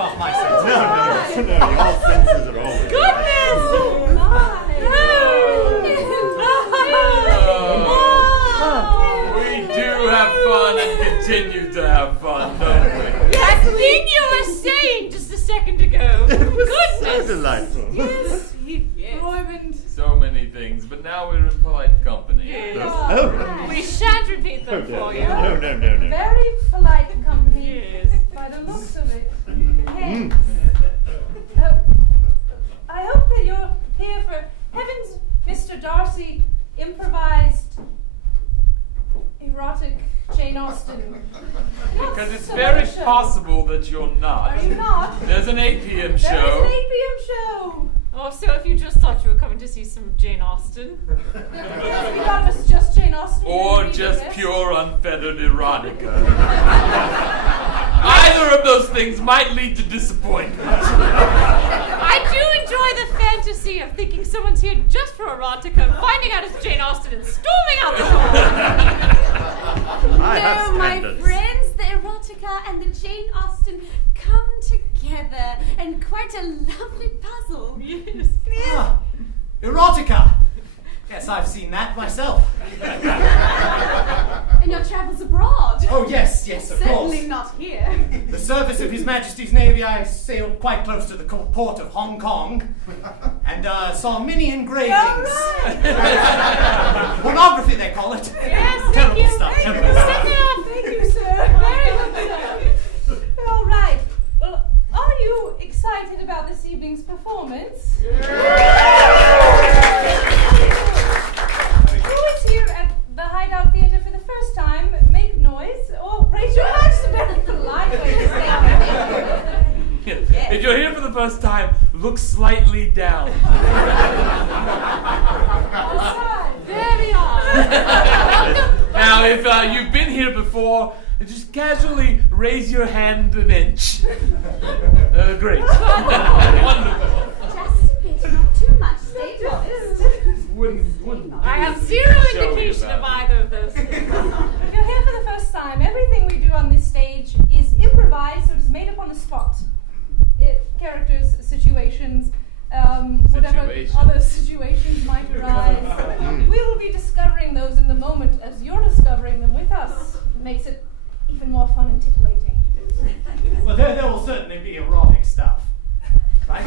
off my senses. No, your senses are always Goodness! We do have fun and continue to have fun, don't we? That thing you were saying just a second ago. Goodness! so delightful. Yes. Roymond. So many things, but now we're in polite company. Yes. Oh. We shan't repeat them for you. No. Very polite company. Yes. By the looks of it. Yes. I hope that you're here for heavens, Mr. Darcy, improvised erotic Jane Austen. Because it's very possible that you're not. Are you not? There's an 8 p.m. There is show. an 8 p.m. show. Oh, so if you just thought you were coming to see some Jane Austen. Yes, we thought it was just Jane Austen. Or just pure unfettered erotica. Either of those things might lead to disappointment. I do enjoy the fantasy of thinking someone's here just for erotica, finding out it's Jane Austen and storming out the door. I have No, my standards. friends, the erotica and the Jane Austen come together in quite a lovely puzzle. Yes. Ah, erotica. Yes, I've seen that myself. In your travels abroad. Oh, yes, of course. Certainly not here. The service of His Majesty's Navy, I sailed quite close to the port of Hong Kong and saw many engravings. Pornography, they call it. Yes, thank Terrible you. stuff. Thank Terrible you. stuff. Sit down. Thank you, sir. Very good, sir. All right. Well, are you excited about this evening's performance? Who is here at the Hideout Theatre for the first time? Make noise or raise your hands. It's a very polite way to say it. If you're here for the first time, look slightly down. Very odd. Now, if you've been here before, just casually raise your hand an inch. Great. Wonderful. Just a bit, not too much. Stay modest. Wouldn't I have zero show you indication about of either of those things. If you're here for the first time, everything we do on this stage is improvised, so it's made up on the spot. Characters, situations, whatever Situations. other situations might arise. We will be discovering those in the moment as you're discovering them with us. It makes it even more fun and titillating. Well, there will certainly be erotic stuff. Right?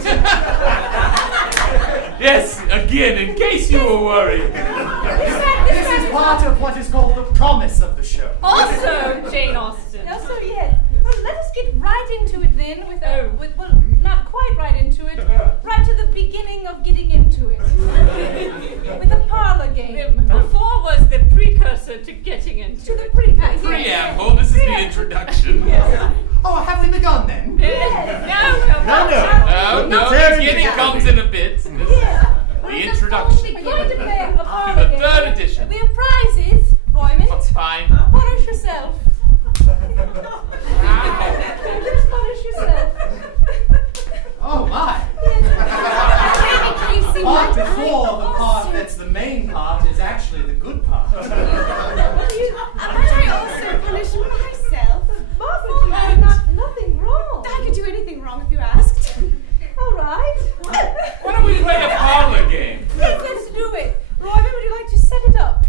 Yes, again, in case you were worried. This is part of what is called the promise of the show. Also, Jane Austen. Also, yes. Well, let us get right into it then, well, not quite right into it, right to the beginning of getting into it. With a parlor game. Before was the precursor to getting into To the it. Preamble, this is the introduction. Oh, have we begun then? No, The the tearing beginning down. comes in a bit. The introduction. We're going to play a To parlor the game. third edition. We have prizes, Roymond. That's fine. Punish yourself. Just punish yourself. Oh, my. Casey, Part my before the part that's the main part is actually the good part. Might I also punish myself? Nothing wrong. I could do anything wrong if you asked. All right. Why don't we play a parlor game? Yes, let's do it. Roymond, would you like to set it up?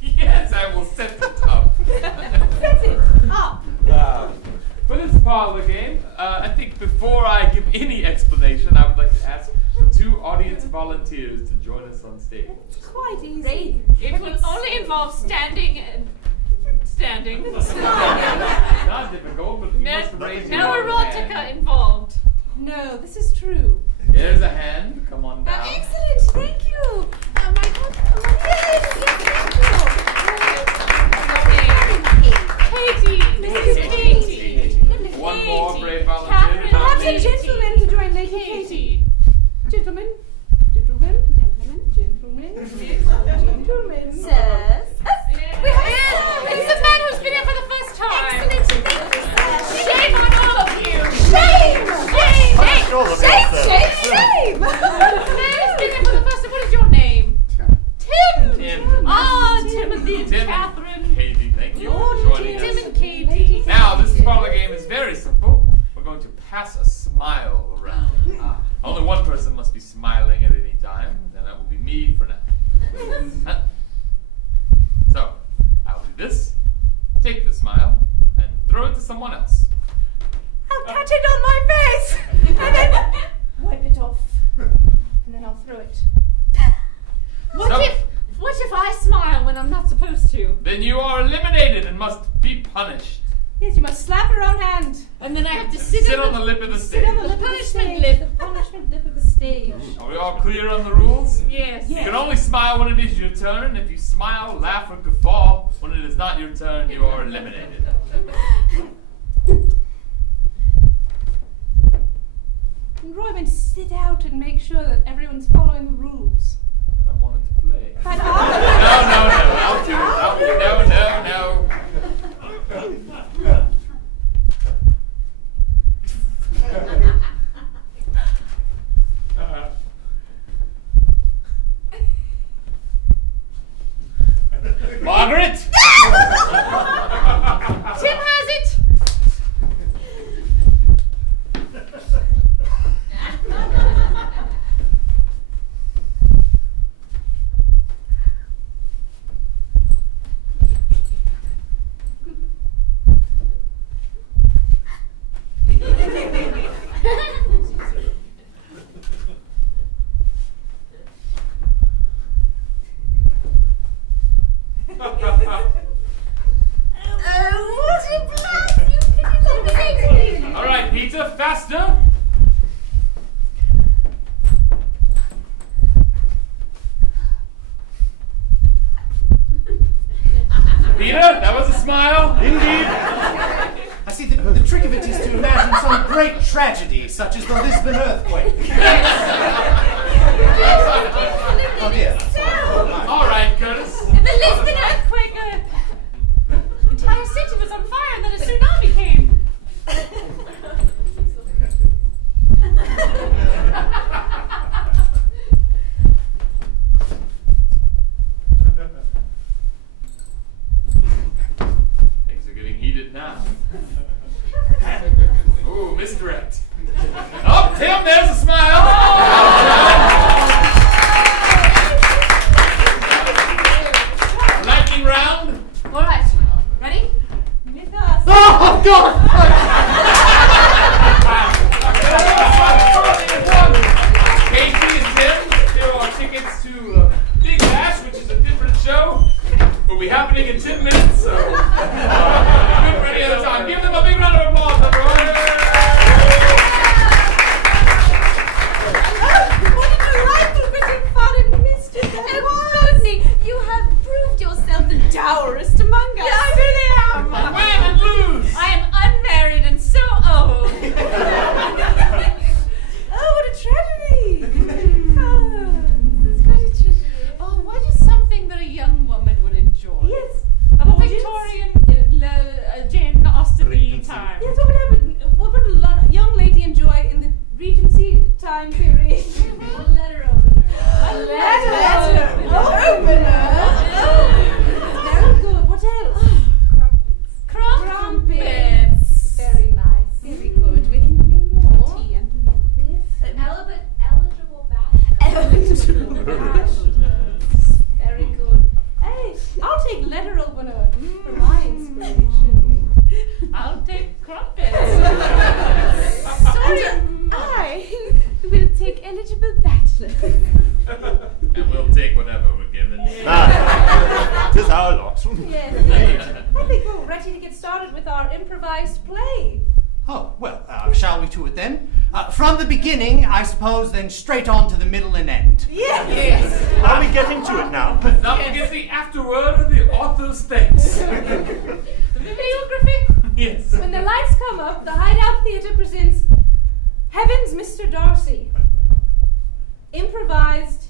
Yes, I will set it up. Set it up. For this parlor game, I think before I give any explanation, I would like to ask for 2 audience volunteers to join us on stage. Quite easy. It will only involve standing and standing. Not difficult, but you must raise your No hand. erotica involved. No, this is true. There's a hand. Come on down. Excellent, thank you. My God. Yes, Katie. This is Katie. One more brave volunteer. Catherine. Perhaps a Katie. gentleman to join Lady Katie. Katie. Gentlemen. Sirs. It's the man who's been here for the first time. Excellent, thank you, sir. Shame on all of you. Shame! Punish all of yourselves. Shame! The man who's been here for the first time. What is your name? Tim. Tim. Ah, Timothy and Tim. Catherine. Katie, thank you for joining Tim us. and Katie. Now, this parlor game is very simple. We're going to pass a smile around. Only one person must be smiling at any time, and that will be me for now. So, I'll do this, take the smile, and throw it to someone else. I'll catch it on my face and then wipe it off. And then I'll throw it. What if I smile when I'm not supposed to? Then you are eliminated and must be punished. Yes, you must slap your own hand. And then I have to sit on the lip of the Sit on stage. the lip of the punishment stage. lip. The punishment lip of the stage. Are we all clear on the rules? Yes. You can only smile when it is your turn, and if you smile, laugh, or guffaw when it is not your turn, you are eliminated. And Royman, sit out and make sure that everyone's following the rules. I wanted to play. But No, I'll do it. No. Margaret! Tim has it! All right, Peter, faster! Peter, that was a smile. Indeed. I see the trick of it is to imagine some great tragedy, such as the Lisbon earthquake. Oh dear. All right, Curtis. The Lisbon earthquake, the entire city was on fire and then a tsunami came. Things are getting heated now. Ooh, misdirect. Oh, Tim, there's a smile. Lightning round. All right, ready? with us. Oh, God! Casey and Tim, here are tickets to Big Bash, which is a different show. Will be happening in 10 minutes, so good for any other time. Give them a big round of applause, everyone. What a delightful bit of fun and mischief that was. Rodney, you have proved yourself the dourest among us. Yeah, I really am. Win and lose. I am unmarried and so old. Oh, what a tragedy. It's quite a tragedy. Oh, what is something that a young woman would enjoy? Yes. Of a Audience? Victorian Jane Austen time. Yes, what would happen? What would a young lady enjoy in the Regency time period? A letter opener. A letter opener. Oh, very good. What else? Crumpets. Very nice. Very good. We can do more. Tea and Eligible batch. Very good. Hey, I'll take letter opener for my inspiration. I'll take crumpets. Sorry, I will take eligible bachelor. And we'll take whatever we're given. Tis our lot. Yes, I think we're ready to get started with our improvised play. Oh, well, shall we to it then? From the beginning, I suppose, then straight on to the middle and end. Yes. Are we getting to it now? Not forget the afterword of the author's thanks. The bibliography. Yes. When the lights come up, the Hideout Theatre presents Heaven's Mr. Darcy. Improvised.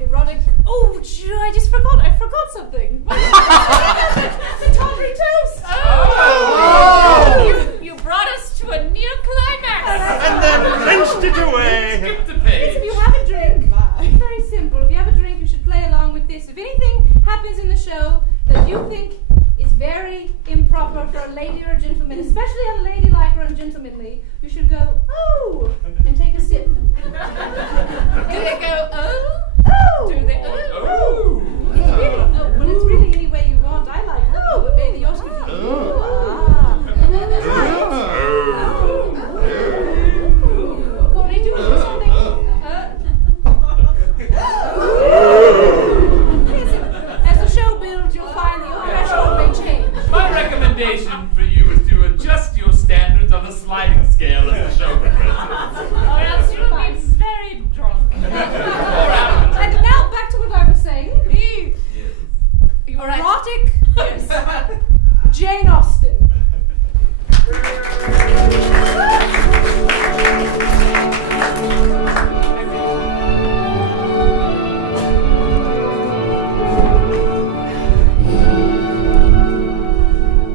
Erotic. Oh, I just forgot. I forgot something. The tawdry toast. Oh! You brought us to a near climax. And then wrenched it away. Skip the Yes, page. if you have a drink, it's very simple. If you have a drink, you should play along with this. If anything happens in the show that you think is very improper for a lady or a gentleman, especially a lady like gentlemanly, you should go, oh, and take a sip. Do they go, oh? Oh! Do they, oh? It's really, well, it's really any way you want. I like, oh, but maybe yours could be, Corey, do you want something? As the show builds, you'll find that your threshold may change. My recommendation for you is to adjust your standards on the sliding scale as the show progresses. Or else you'll be very drunk. And now back to what I was saying. You're right. Erotic. Yes. Jane Austen.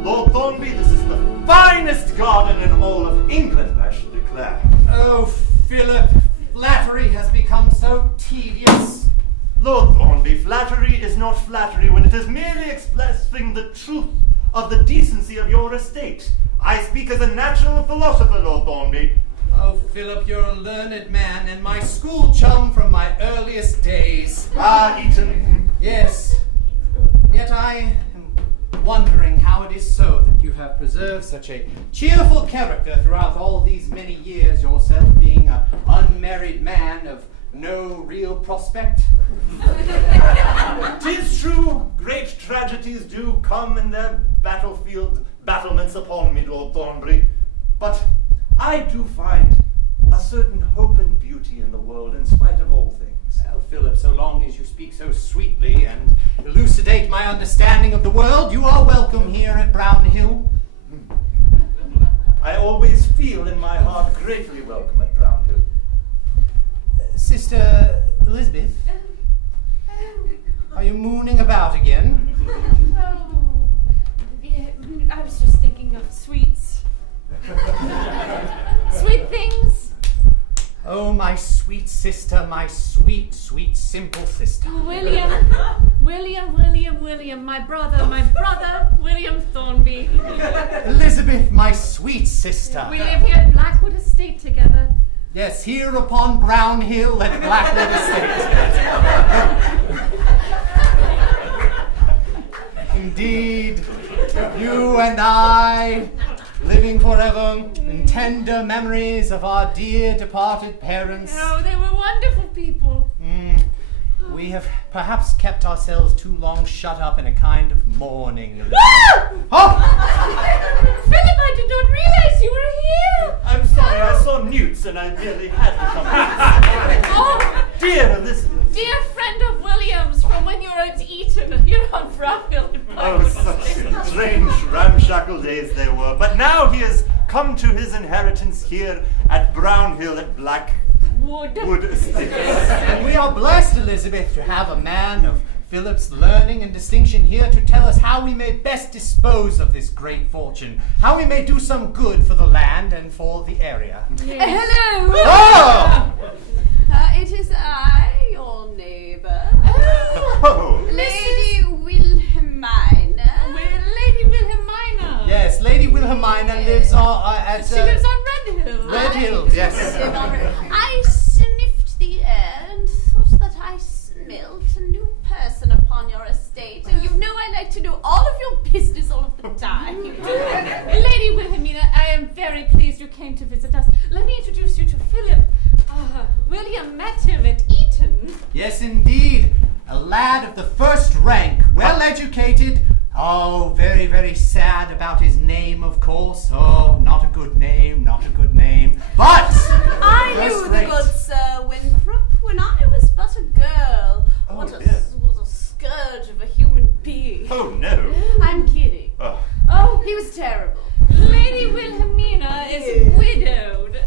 Lord Thornby, this is the finest garden in all of England, I should declare. Oh, Philip, flattery has become so tedious. Lord Thornby, flattery is not flattery when it is merely expressing the truth of the decency of your estate. I speak as a natural philosopher, Lord Thornby. Oh, Philip, you're a learned man and my school chum from my earliest days. Ah, Eton. Yes. Yet I am wondering how it is so that you have preserved such a cheerful character throughout all these many years, yourself being an unmarried man of no real prospect. 'Tis true, great tragedies do come in their battlements upon me, Lord Thornbury. But I do find a certain hope and beauty in the world in spite of all things. Well, Philip, so long as you speak so sweetly and elucidate my understanding of the world, you are welcome here at Brown Hill. I always feel in my heart greatly welcome at Brown Hill. Sister Elizabeth, are you mooning about again? Oh, yeah, I was just thinking of sweets. Sweet things. Oh, my sweet sister, my sweet, sweet, simple sister. William, my brother, William Thornby. Elizabeth, my sweet sister. We live here at Blackwood Estate together. Yes, here upon Brown Hill at Blackwood Estate. Indeed, you and I, living forever in tender memories of our dear departed parents. Oh, they were wonderful people. We have perhaps kept ourselves too long shut up in a kind of mourning. Oh! Philip, I did not realize you were here. I'm sorry, I saw newts and I nearly had to come. Oh, Dear Elizabeth. dear friend of William's from when you were at Eton, here on Brown Hill. Oh, such strange, ramshackle days they were. But now he has come to his inheritance here at Brown Hill at Blackwood Estate. And we are blessed, Elizabeth, to have a man of Philip's learning and distinction here to tell us how we may best dispose of this great fortune, how we may do some good for the land and for the area. Hello! Oh! It is I, your neighbour. Oh, Lady Wilhelmina. Lady Wilhelmina. Yes, Lady Wilhelmina lives at... She lives on Red Hill. Red Hill, yes. I sniffed the air and thought that I smelt a new person upon your estate, and you know I like to know all of your business all of the time. Lady Wilhelmina, I am very pleased you came to visit us. Let me introduce you to Philip. William met him at Eton. Yes, indeed. A lad of the first rank, well educated. Oh, very, very sad about his name, of course. Oh, not a good name, not a good name. But I first knew the rate. good Sir Winthrop when I was but a girl. Oh, What a dear. scourge of a human being. Oh, no. I'm kidding. Oh. Oh, he was terrible. Lady Wilhelmina is widowed.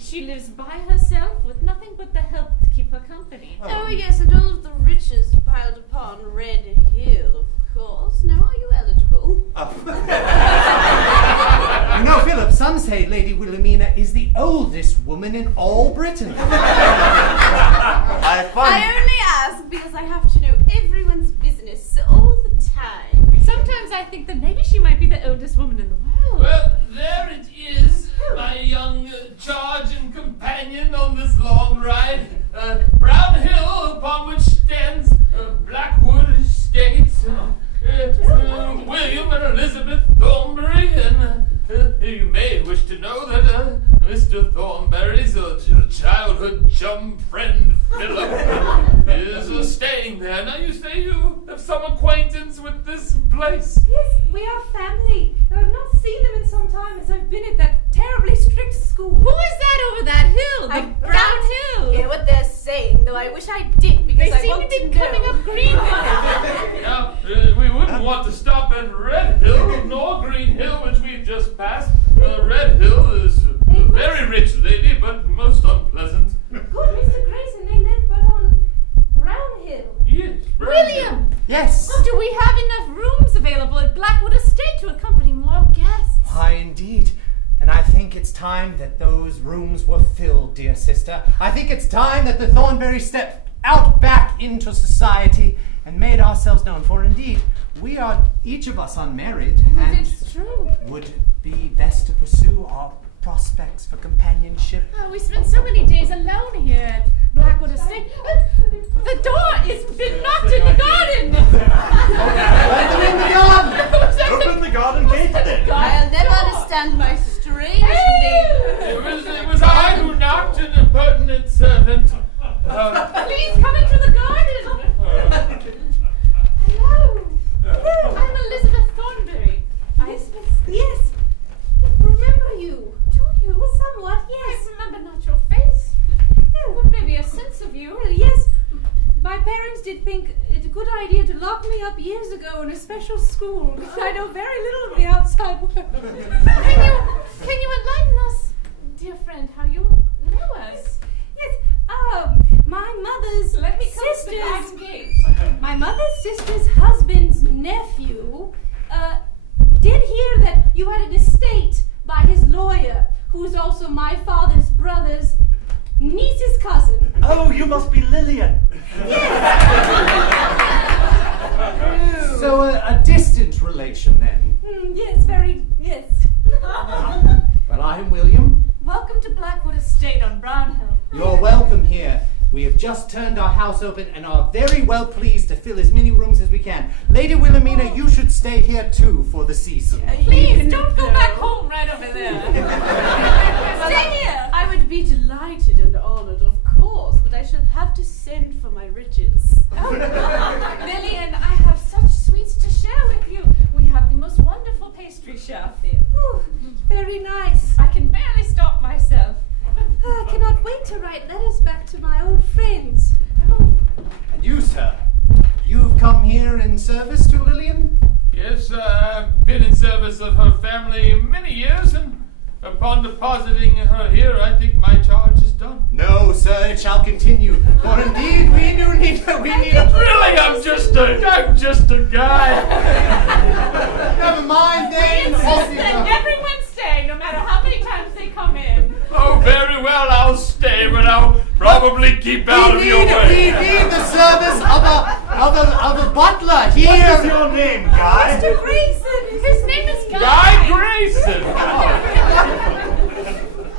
She lives by herself with nothing but the help to keep her company. Oh, yes, and all of the riches piled upon Red Hill, of course. Now, are you eligible? You know, Philip, some say Lady Wilhelmina is the oldest woman in all Britain. I find... I only ask because I have to know everyone's business all the time. Sometimes I think that maybe she might be the oldest woman in the world. Well, wish to know that Mr. Thornberry's childhood chum friend Philip is staying there. Now you say you have some acquaintance with this place. Yes, we are family. I've not seen them in some time as I've been at that terribly strict school. Who is that over that hill? The brown hill. Hear what they're saying, though I wish I did because They I seem want to be know. coming up green hill. Now, we wouldn't want to stop at Red Hill nor Green Hill, which we've just passed. Red Hill is a very rich lady, but most unpleasant. Good, Mr. Grayson, they live but on Brown Hill. Yes, Brown William, Hill. Yes. do we have enough rooms available at Blackwood Estate to accompany more guests? Why, indeed. And I think it's time that those rooms were filled, dear sister. I think it's time that the Thornberry stepped out back into society and made ourselves known. For indeed, we are each of us unmarried, and It's true. would it be best to pursue our prospects for companionship? Oh, we spent so many days alone here at Blackwood Estate. The door is been knocked in the garden. Let them in the garden! Open the garden gate then. I'll never understand my strange neighbor. It was I who knocked, an impertinent servant. Please come into the garden. Hello. I'm Elizabeth Thornberry. Yes, remember you. Do you? Somewhat, yes. I remember not your face, but maybe a sense of you. Well, yes, my parents did think it a good idea to lock me up years ago in a special school. I know very little of the outside world. Can you enlighten us, dear friend, how you know us? Yes, my mother's Let me come to the garden sister's gate. my mother's sister's husband's nephew did hear that you had an estate by his lawyer, who is also my father's brother's niece's cousin. Oh, you must be Lillian. So a distant relation then. Yes, very, yes. Well, I'm William. Welcome to Blackwood Estate on Brown Hill. You're welcome here. We have just turned our house open and are very well pleased to fill as many rooms as we can. Lady Wilhelmina, you should stay here too for the season. Please don't go back home right over there. Stay here. I would be delighted and honored, of course, but I shall have to send for my riches. Lillian, I have such sweets to share with you. We have the most wonderful pastry chef here. Ooh, very nice. I can barely stop myself. I cannot wait to write letters back to my old friends. And you, sir, you've come here in service to Lillian? Yes, I've been in service of her family many years, and upon depositing her here, I think my charge is done. No, sir, it shall continue. For indeed, we need a Really, I'm just a guy. Never mind We then. insist that everyone stay, no matter how many times they come in. Oh, very well, I'll stay, but I'll probably keep out of your We way. need the service of a butler What is here. your name, Guy? Mr. Grayson! His name is Guy Grayson.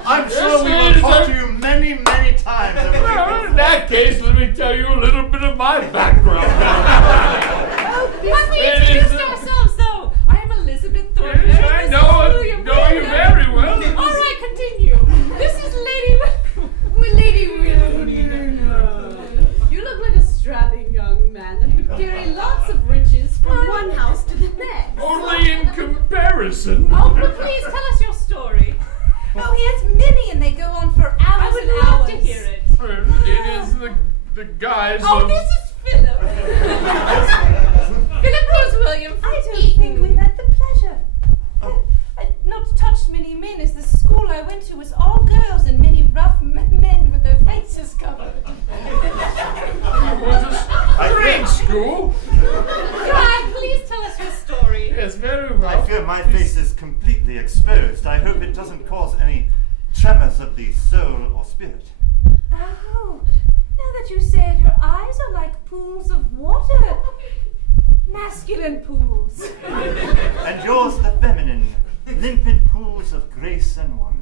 I'm sure we will Yes, talk sir. to you many, many times. Well, in that case, let me tell you a little bit of my background. Have we It is, introduced ourselves, though? I am Elizabeth Thornberry. Yes, I This know is it. William Know you William. very well. All right, continue. This is Lady You look like a strapping young man that could carry lots of riches from one house to the next. Only in comparison. Oh, but please tell us your story. Oh, he has many and they go on for hours I would and love hours. to hear it. It is the guise Oh, of... this is Philip. Philip knows William from I don't Eton. think we've had the pleasure. Not touched many men, as the school I went to was all girls and many rough men with their faces covered. It was a strange school. God, please tell us your story. Yes, very well. I fear my face is completely exposed. I hope it doesn't cause any tremors of the soul or spirit. Oh, now that you say it, your eyes are like pools of water. Masculine pools. And yours the feminine, limpid pools of grace and wonder.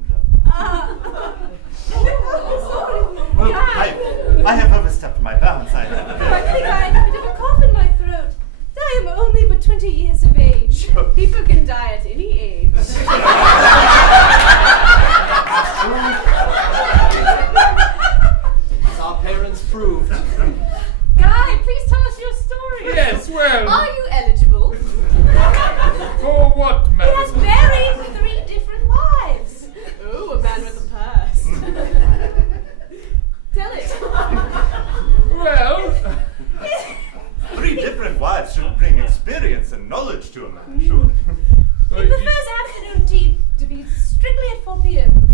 Well, I have overstepped my bounds. I think I had a bit of a cough in my throat. I am only but 20 years of age. People can die at any age. to a man, sure. He prefers afternoon tea to be strictly at 4 p.m.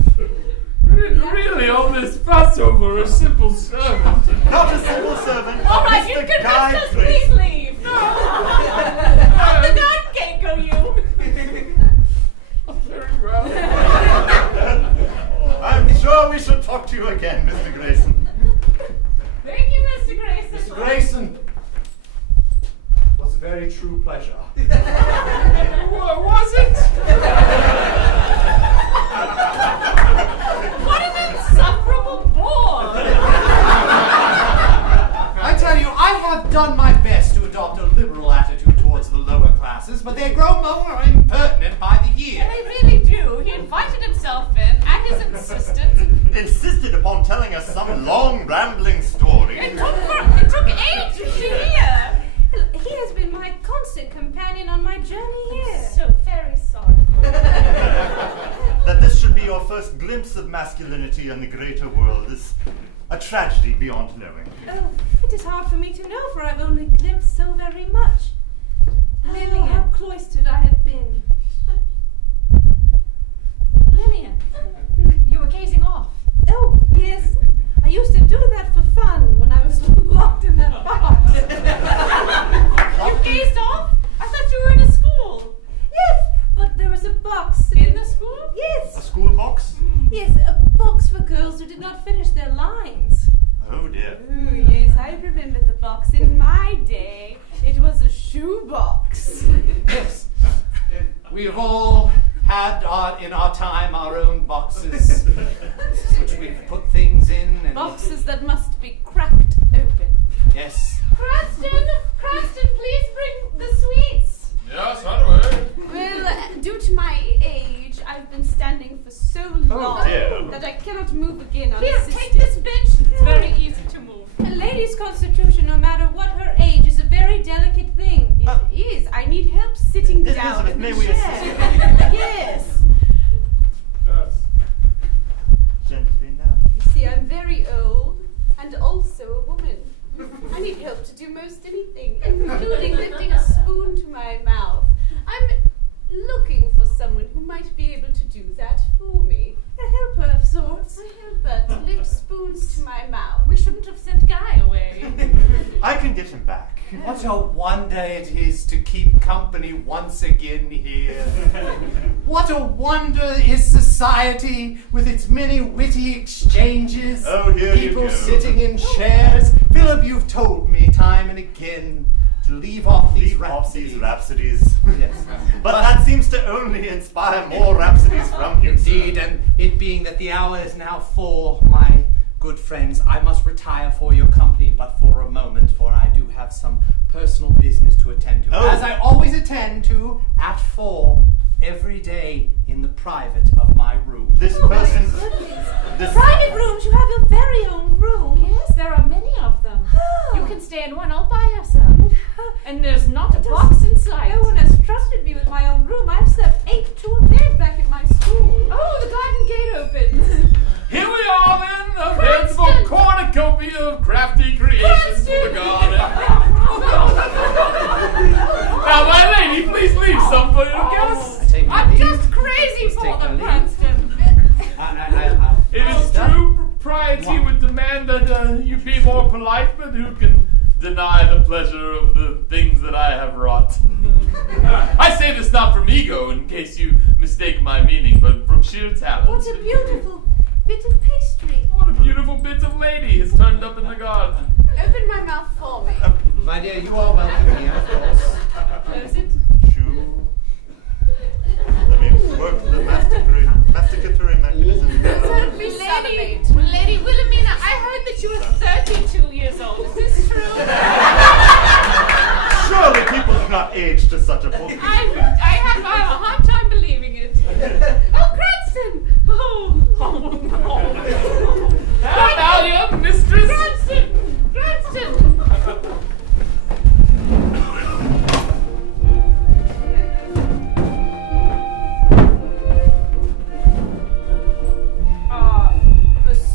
Really, all this fuss over a simple servant? Not a simple servant. All right, you Mr. can Guy just Grace. please leave. No. Out the guard gate go you. Very well. I'm sure we should talk to you again, Mr. Grayson. Thank you, Mr. Grayson. Mr. Grayson, was a very true pleasure. Was it? What an insufferable bore. I tell you, I have done my best to adopt a liberal attitude towards the lower classes, but they grow more impertinent by the year. They really do. He invited himself in at his insistence. Insisted upon telling us some long, rambling story. It took ages to hear. He has been my constant companion on my journey here. So very sorry. That this should be your first glimpse of masculinity in the greater world is a tragedy beyond knowing. Oh, it is hard for me to know, for I've only glimpsed so very much. Lillian. How cloistered I have been. Lillian, you were gazing off. Oh, yes. I used to do that for fun when I was locked in that box. You gazed off? I thought you were in a school. Yes, but there was a box. In the school? A Yes. school box? Yes, a box for girls who did not finish their lines. Oh dear. Oh, yes, I remember the box. In my day, it was a shoe box. Yes. We have all had in our time our own boxes, which we've put things in. And Boxes that must be cracked open. yes. Cranston, please bring the sweets. Yes, underway. Well, due to my age, I've been standing for so long dear. that I cannot move again Here, unassisted. take this bench. It's very easy to move. A lady's constitution, no matter what her age, is a very delicate thing. It is. I need help sitting down. Elizabeth, in may the we chair. assist? Yes. Gently now. You see, I'm very old and also a woman. I need help to do most anything, including lifting a spoon to my mouth. I'm looking for someone who might be able to do that for me. A helper of sorts. A helper to lift spoons to my mouth. We shouldn't have sent Guy away. I can get him back. What a wonder it is to keep company once again here. What a wonder is society with its many witty exchanges. Oh, here you people go. sitting in chairs. Philip, you've told me time and again to leave off these rhapsodies. Yes. But that seems to only inspire more rhapsodies from you. Indeed, and it being that the hour is now 4, my good friends, I must retire for your company but for a moment, for I do have some personal business to attend to. Oh. As I always attend to at 4 every day in the private of my room. This person, this Private rooms, you have your very own room. Yes, there are many of them. Oh. You can stay in one all by yourself. And there's not a box in sight. No one has trusted me with my own room. I've slept 8 to a bed back at my school. Oh, the garden gate opens. Here we are then, a veritable cornucopia of crafty creations for the garden. Now, my lady, please leave some for your guests. I take my I'm leave. just crazy for Take my them, leave. Cranston. It is true propriety would demand that you be more polite, but who can deny the pleasure of the things that I have wrought? I say this not from ego, in case you mistake my meaning, but from sheer talent. What a beautiful bit of pastry. What a beautiful bit of lady has turned up in the garden. Open my mouth for me. My dear, you are welcome here, of course. Close it. shoe. Let me work the masticatory mechanism. Don't be salivate. Lady Wilhelmina, I heard that you were 32 years old. Is this true? Surely people do not age to such a point. I have a hard time believing it. Oh, Cranston! Oh, no. Now, young mistress. Cranston! Cranston!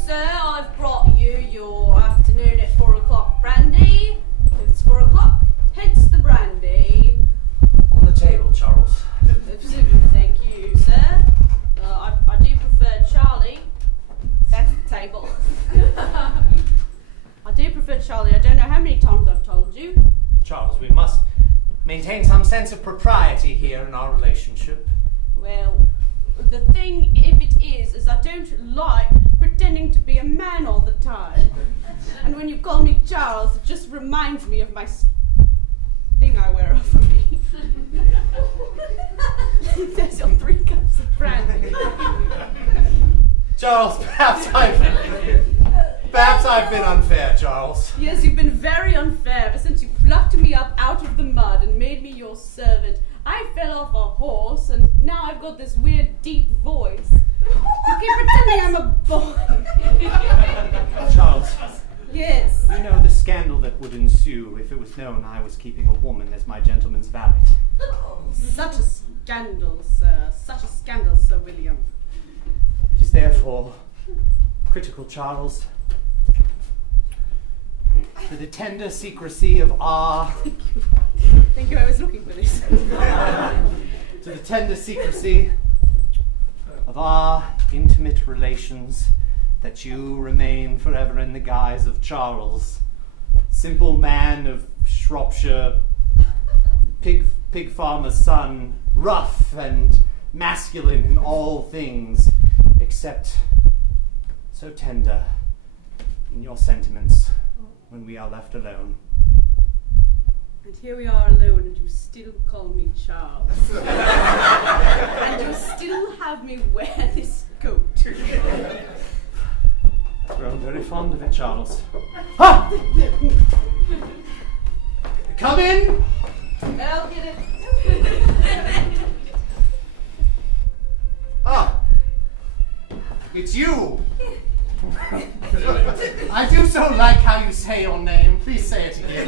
Sir, I've brought you your afternoon at 4 o'clock brandy. It's 4 o'clock, hence the brandy. On the table. maintain some sense of propriety here in our relationship. Well, the thing, if it is I don't like pretending to be a man all the time. And when you call me Charles, it just reminds me of my thing I wear over me. There's your 3 cups of brandy. Charles, perhaps I've been unfair, Charles. Yes, you've been very unfair ever since you plucked me up out of the mud and made me your servant. I fell off a horse, and now I've got this weird, deep voice. You keep pretending I'm a boy. Charles. Yes. You know the scandal that would ensue if it was known I was keeping a woman as my gentleman's valet. Such a scandal, sir. Such a scandal, Sir William. It is therefore critical, Charles, to the tender secrecy of our... Thank you, I was looking for this. to the tender secrecy of our intimate relations, that you remain forever in the guise of Charles, simple man of Shropshire, pig farmer's son, rough and masculine in all things, except so tender in your sentiments when we are left alone. And here we are alone, and you still call me Charles. And you still have me wear this coat. I've grown very fond of it, Charles. Ha! Come in! I'll get it. Ah! It's you! I do so like how you say your name. Please say it again.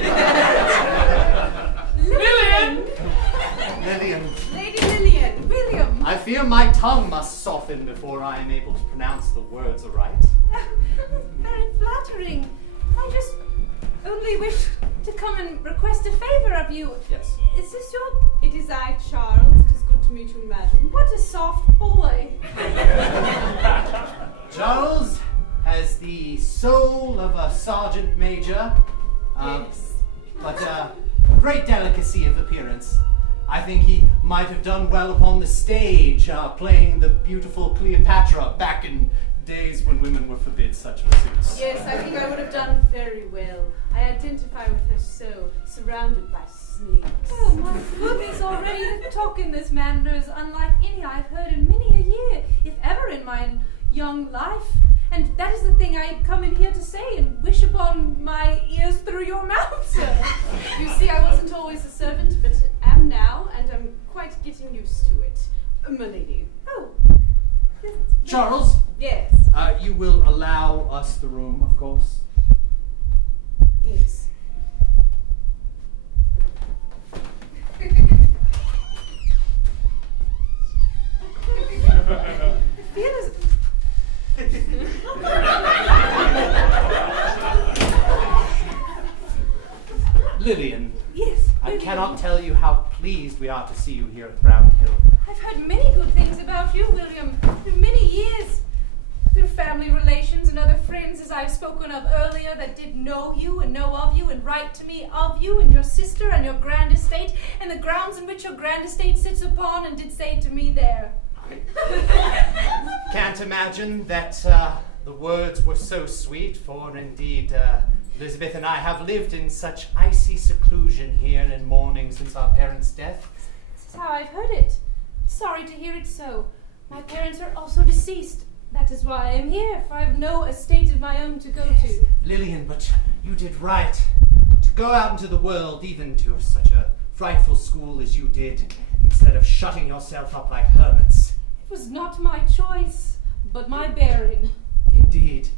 Lillian! Lillian. Lady Lillian, William. I fear my tongue must soften before I am able to pronounce the words aright. Very flattering. I just only wish to come and request a favor of you. Yes. Is this your... It is I, Charles. It is good to meet you, madam. What a soft boy. Charles has the soul of a sergeant major, Yes. but a great delicacy of appearance. I think he might have done well upon the stage, playing the beautiful Cleopatra back in days when women were forbid such pursuits. Yes, I think I would have done very well. I identify with her so, surrounded by snakes. Oh, my goodness, already the talk in this manner is unlike any I've heard in many a year, if ever in my young life. And that is the thing I come in here to say and wish upon my ears through your mouth, sir. You see, I wasn't always a servant, but am now, and I'm quite getting used to it. My lady. Oh. Charles, Yes. you will allow us the room, of course. Yes. I feel as... Lillian, Yes. I cannot tell you how pleased we are to see you here at Brown Hill. I've heard many good things about you, William, through many years. Through family relations and other friends, as I've spoken of earlier, that did know you and know of you and write to me of you and your sister and your grand estate and the grounds in which your grand estate sits upon, and did say to me there. Can't imagine that the words were so sweet, for indeed Elizabeth and I have lived in such icy seclusion here in mourning since our parents' death. This is how I've heard it. Sorry to hear it so. My parents are also deceased. That is why I am here, for I have no estate of my own to go to. Lillian, but you did right to go out into the world, even to such a frightful school as you did, instead of shutting yourself up like hermits. It was not my choice, but my bearing. Indeed.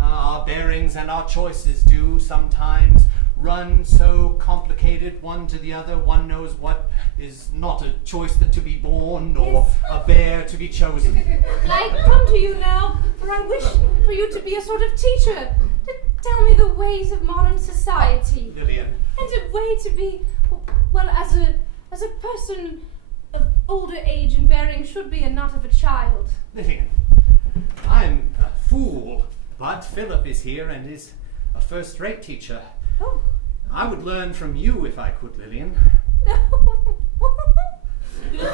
Our bearings and our choices do sometimes run so complicated one to the other. One knows what is not a choice that to be born, nor Yes. a bear to be chosen. I come to you now, for I wish for you to be a sort of teacher, to tell me the ways of modern society, Lillian, and a way to be, well, as a person of older age and bearing should be, and not of a child. Lillian, I'm a fool, but Philip is here and is a first-rate teacher. Oh, I would learn from you if I could, Lillian. no.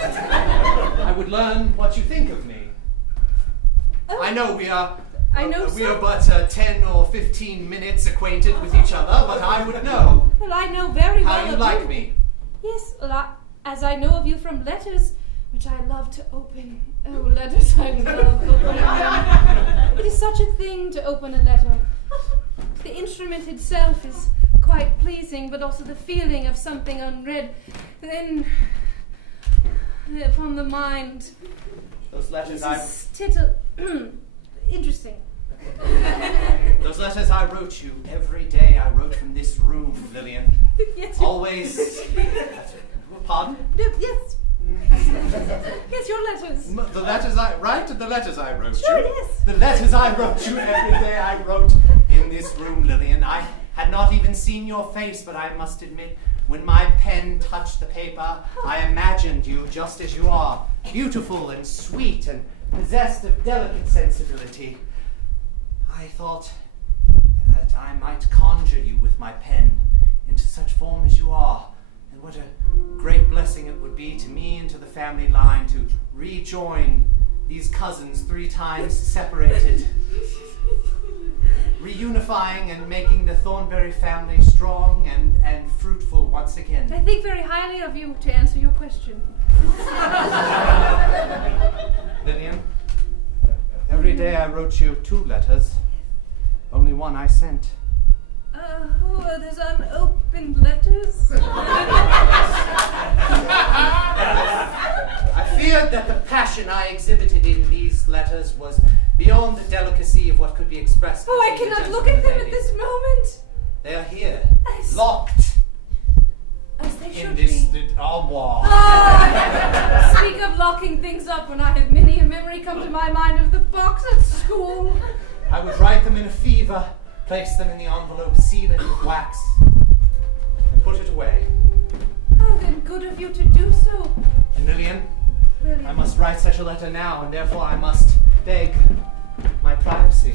I would learn what you think of me. Oh, I know we are we are but 10 or 15 minutes acquainted with each other, but I would know Well, I know very well how you of like you. me. Yes, well, as I know of you from letters, which I love to open. Oh, letters, I love opening them. It is such a thing to open a letter. The instrument itself is quite pleasing, but also the feeling of something unread. Then, upon the mind, Those letters interesting. Those letters I wrote you every day I wrote from this room, Lillian. Yes. Always. Pardon? Yes. Yes, your letters. The letters I wrote Sure, you. yes. The letters I wrote you every day I wrote in this room, Lillian. I had not even seen your face, but I must admit, when my pen touched the paper, I imagined you just as you are, beautiful and sweet and possessed of delicate sensibility. I thought that I might conjure you with my pen into such form as you are, and what a great blessing it would be to me and to the family line to rejoin these cousins 3 times separated, reunifying and making the Thornberry family strong and fruitful once again. I think very highly of you to answer your question. Lillian, every day I wrote you 2 letters. Only one I sent. There's unopened letters. I feared that the passion I exhibited in these letters was beyond the delicacy of what could be expressed. Oh, I between a cannot look at gentleman them and at lady. this moment. They are here, Yes. locked As they in should this be. armoire. Ah, speak of locking things up when I have many a memory come to my mind of the box at school. I would write them in a fever, place them in the envelope, seal it with wax, and put it away. Oh, then good of you to do so. And Lillian, Really. I must write such a letter now, and therefore I must beg my privacy.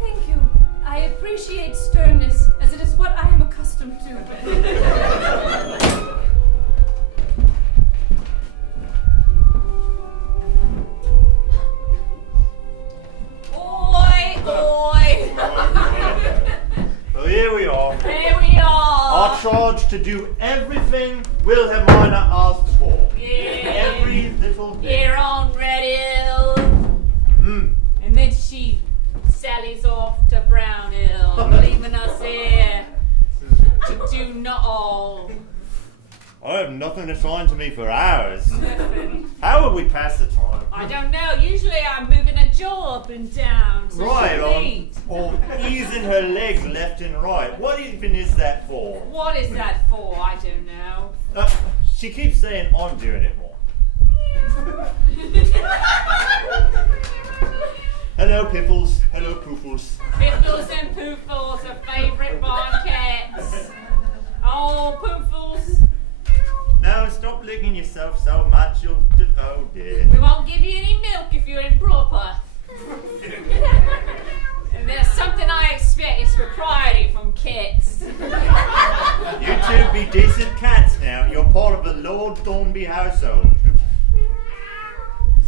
Thank you. I appreciate sternness, as it is what I am accustomed to. So here we are. Here we are. Our charge to do everything Wilhelmina asks for. Yeah. Every little thing. You're on Red Hill. And then she sallies off to Brown Hill, leaving us here to do not all. I have nothing assigned to me for hours. Nothing. How would we pass the time? I don't know. Usually I'm moving a jaw up and down. So Right, she or easing her legs left and right. What even is that for? What is that for? I don't know. She keeps saying I'm doing it more. Hello, Piffles. Hello, Poofles. Piffles and Poofles are favourite barn cats. Oh, Poofles. No, stop licking yourself so much. You'll just... Oh, dear. We won't give you any milk if you're improper. And there's something I expect is propriety from cats. You two be decent cats now. You're part of the Lord Thornby household.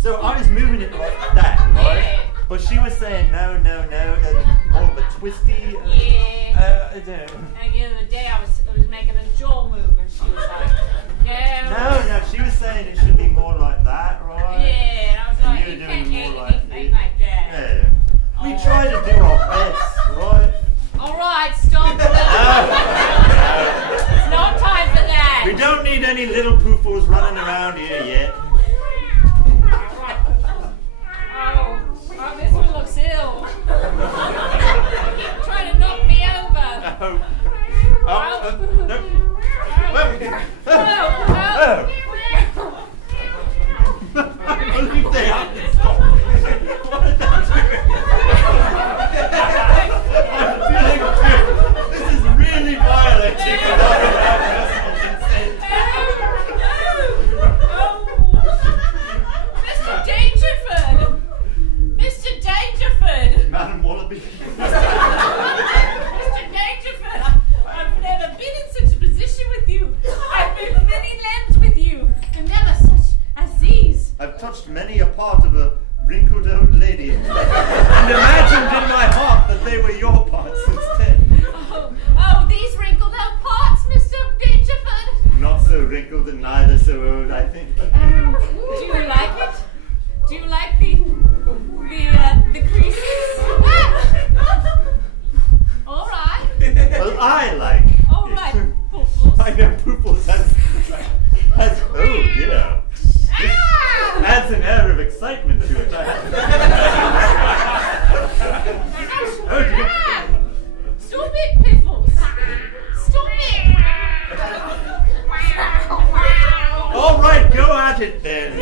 So I was moving it like that, right? Yeah. But she was saying no, more of a twisty. Yeah. I don't know. And the other day I was making a jaw move and she was like, no. No, she was saying it should be more like that, right? Yeah, and I was like, And you you're can't doing do more like anything it. like that. Yeah. We try to do our best, right? Alright, stop it. It's no time for that. We don't need any little poofles running around here yet. Oh, this one looks ill. Keep trying to knock me over. Leave there. Stop. What is that doing? This is really violating personal consent. Mr. Dangerford! Mr. Dangerford! Madam Wallaby. Mr. Dangerford! I've never been in such a position with watched many a part of a wrinkled old lady, and imagined in my heart that they were your parts instead. Oh, these wrinkled out parts, Mr. Dangerford. Not so wrinkled and neither so old, I think. Do you like it? Do you like the creases? All right. Well, I like All it. right, Pooples. I know Pooples has oh dear. This adds an air of excitement to it. Oh dear. Stop it, Piffles. Stop it. All right, go at it then.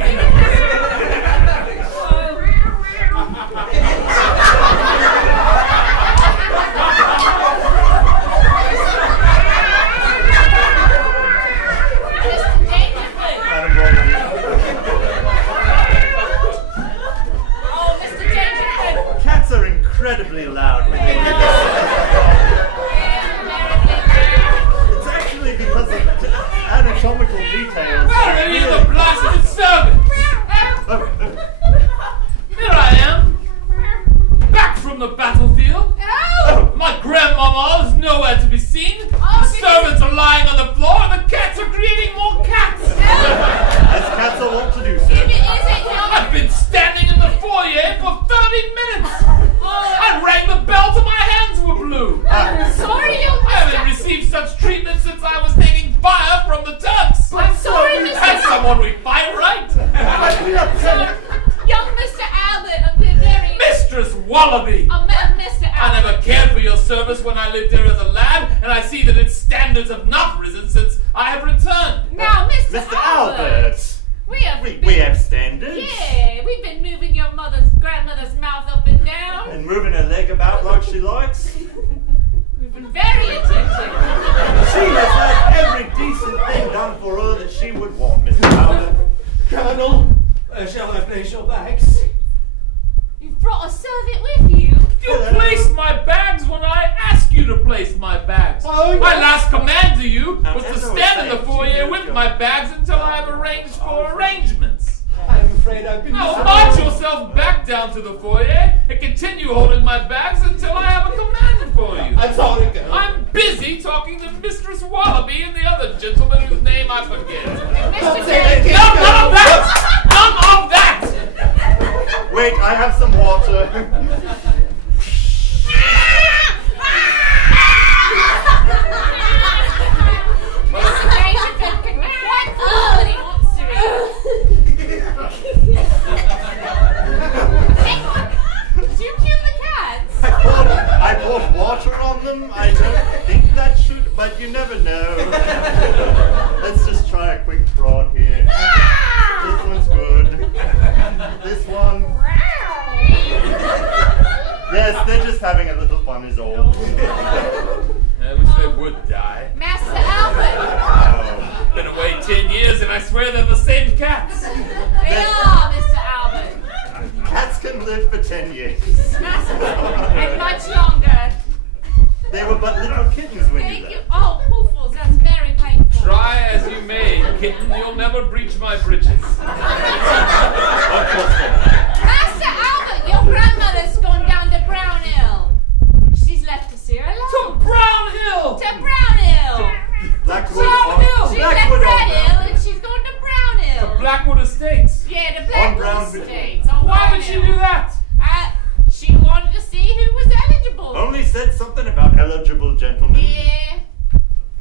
Cats are incredibly loud when they get It's actually because of anatomical details. Where are you, the blasted servant? Here I am, back from the battlefield. My grandmama is nowhere to be seen. The servants are lying on the floor, and the cats are creating more cats. As cats are wont to do so. I've been standing in the foyer for 30 minutes. I rang the bell till my hands were blue. Sorry, I haven't received such treatment since I was taking fire from the Turks. I'm sorry, Mr. That's someone we fight, right? Young Mr. Albert of the very... Mistress Wallaby! Mr. I Albert. never cared for your service when I lived here as a lad, and I see that its standards have not risen since I have returned. Now, Mr. Mr. Albert, We have we have standards. Yeah, we've been moving your grandmother's mouth up and down. And moving her leg about like she likes. We've been very attentive. She has had every decent thing done for her that she would want, Mr. Albert. Colonel, shall I place your bags? You've brought a servant with you. You placed my bags when I asked you to place my bags. Oh, My yes. last command to you was to as I was stand in the saying, foyer you with know, my bags until I have arranged for arrangements. I'm afraid I've been Now march yourself back down to the foyer and continue holding my bags until I have a command for you. I'm sorry, Colonel. I'm busy talking to Mistress Wallaby and the other gentleman whose name I forget. Mr. Say None of that! None of that! Wait, I have some water. Did you kill the cats? I poured water on them. I don't think that should, but you never know. Let's just try a quick prod here. This one's good. This one. Yes, they're just having a little fun is all. I wish they would die. Master Albert. Been away 10 years and I swear they're the same cats. They are, Mr. Albert. Cats can live for 10 years. And much longer. They were but little kittens when Thank you you. left. Oh, Poofles, that's very painful. Try as you may, kitten, you'll never breach my britches. Of course not. Master Albert, your grandmother's gone down to Brown Hill. She's left us here alone. To Brown Hill! To Brown Hill. Blackwood Brown Hill! She left Blackwood Red on Hill and she's going to Brown Hill. To Blackwood Estates. Yeah, the On Blackwood Brown Hill. Estates. On Why Brown would she Hill. do that? She wanted to see who was eligible. Only said something about eligible gentlemen. Yeah.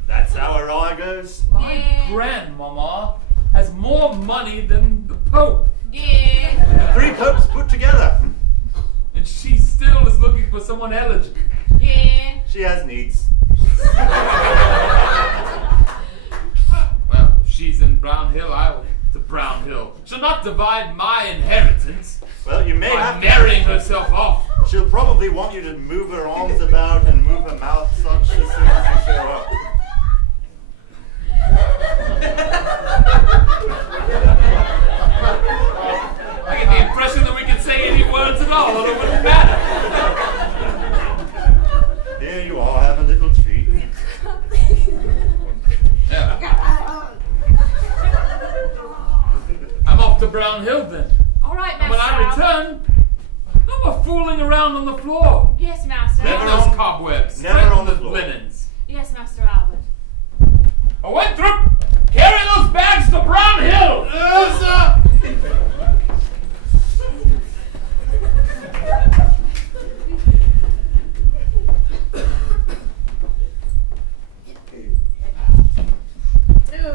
That's how her eye goes. My Yeah. grandmama has more money than the Pope. Yeah. 3 popes put together. And she still is looking for someone eligible. Yeah. She has needs. Well, if she's in Brown Hill, I will to Brown Hill. She'll not divide my inheritance Well, you may by have to. marrying herself off. She'll probably want you to move her arms about and move her mouth such as soon as you show up. I get the impression that we can say any words at all, and it wouldn't matter. Here you are, have a little treat. Yeah. I'm off to Brown Hill then. All right, And Master when I Albert. return, no more fooling around on the floor. Yes, Master Leave Albert. those cobwebs. Never Straighten on the the floor. linens. Yes, Master Albert. Winthrop, carry those bags to Brown Hill. Yes, sir.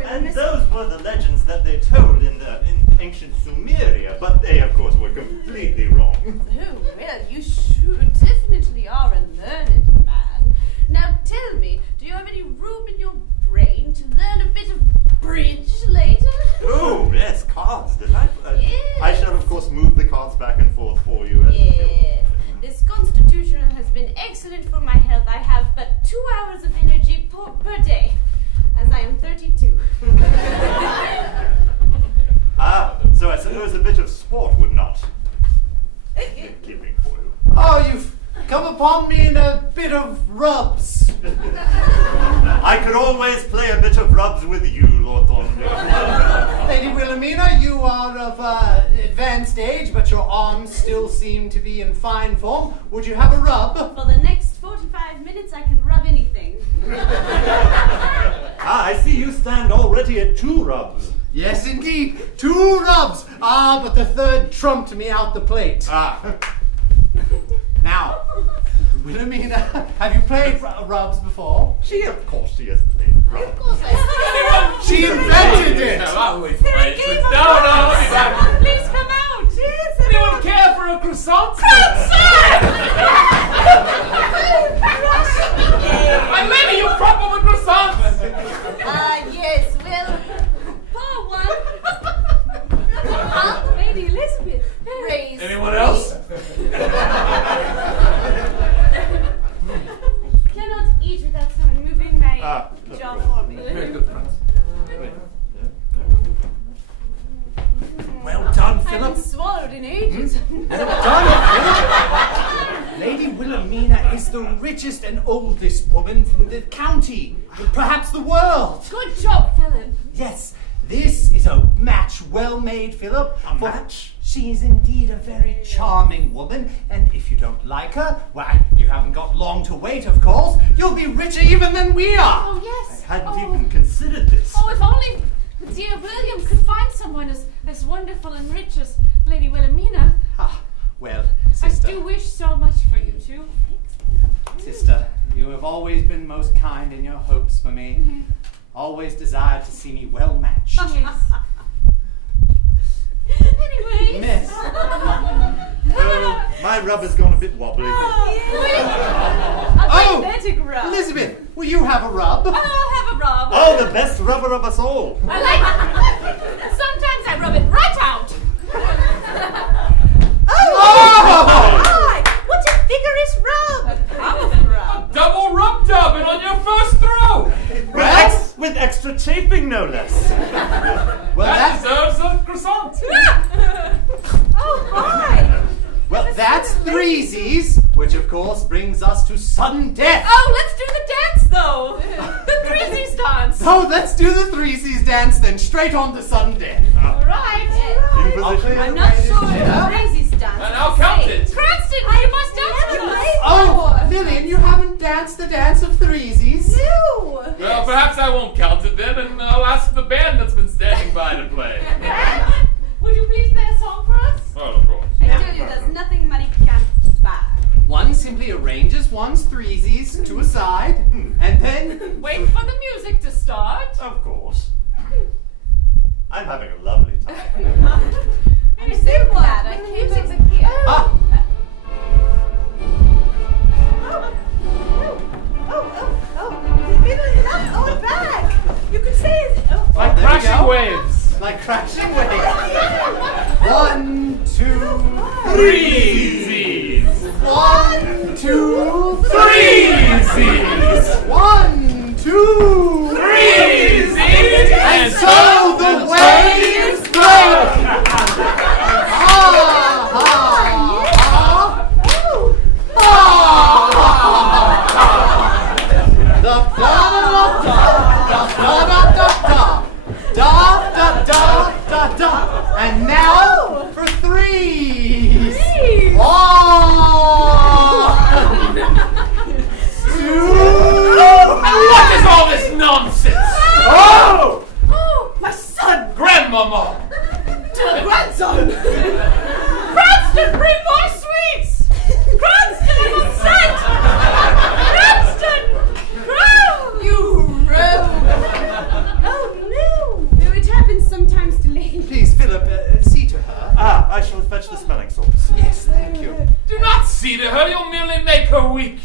And those were the legends that they told in ancient Sumeria, but they, of course, were completely wrong. Oh, well, you sure definitely are a learned man. Now tell me, do you have any room in your brain to learn a bit of bridge later? Oh, yes, cards, delightful. Yes. I shall, of course, move the cards back and forth for you. As Yes. This constitution has been excellent for my health. I have but 2 hours of energy per day, as I am 32. So I suppose a bit of sport would not be in keeping for you. Oh, you've come upon me in a bit of rubs. I could always play a bit of rubs with you, Lord Thornbury. Lady Wilhelmina, you are of advanced age, but your arms still seem to be in fine form. Would you have a rub? For the next 45 minutes, I can rub anything. I see you stand already at 2 rubs. Yes, indeed. 2 rubs. But the third trumped me out the plate. Now, Wilhelmina, have you played rubs before? Of course she has played rubs. Of course I She invented it. No, no. Please come out. Yes, Anyone care for a croissant? My lady, you crumple the croissants! yes, well, pour one. Lady Elizabeth. Raise. Anyone else? Cannot eat without someone moving my of jaw course. for me. Very good, friends. Well done, I Philip. haven't swallowed in ages. Well done, Philip. Lady Wilhelmina is the richest and oldest woman from the county, perhaps the world. Good job, Philip. Yes, this is a match well made, Philip. A for match? She is indeed a very charming woman, and if you don't like her, why, you haven't got long to wait, of course. You'll be richer even than we are. Oh, yes. I hadn't even considered this. Oh, if only dear William could find someone as wonderful and rich as Lady Wilhelmina. Well, I sister, do wish so much for you two. sister, you have always been most kind in your hopes for me. Always desired to see me well matched. Yes. Anyways. Miss. My rub has gone a bit wobbly. Oh, Pathetic rub. Elizabeth, will you have a rub? I'll have a rub. Oh, the best rubber of us all. I like sometimes I rub it right out. Oh! What a vigorous rub! A powerful rub. Double rub dubbing on your first throw! With extra chafing, no less. Well, That that's, deserves a croissant! Oh, my! well, that's threesies, which of course brings us to sudden death. Oh, let's do the dance though. The threesies dance. So let's do the threesies dance then, straight on to sudden death. All right. In I'll position. clear I'm the not way sure to if dinner. Crazy's dance. And I'll count it! Cranston, you must dance with us. Oh, Lillian, you haven't danced the dance of threesies? No! Well, perhaps I won't count it then, and I'll ask the band that's been standing by to play. Would you please play a song for us? Well, of course. I tell you, there's nothing money can't buy. One simply arranges one's threesies to a side, and then... Wait for the music to start. Of course. I'm having a lovely time. I'm so glad I came to here. Ah, Oh, back! You could say it. Oh, Like there we crashing go. waves. like crashing waves. 1, 2, Threesies! 1, 2, Threesies! 1, 2, Threesies! and so the waves break. And now for 3. see to her. Ah, I shall fetch the smelling salts. Yes, thank you. Do not see to her, you'll merely make her weak.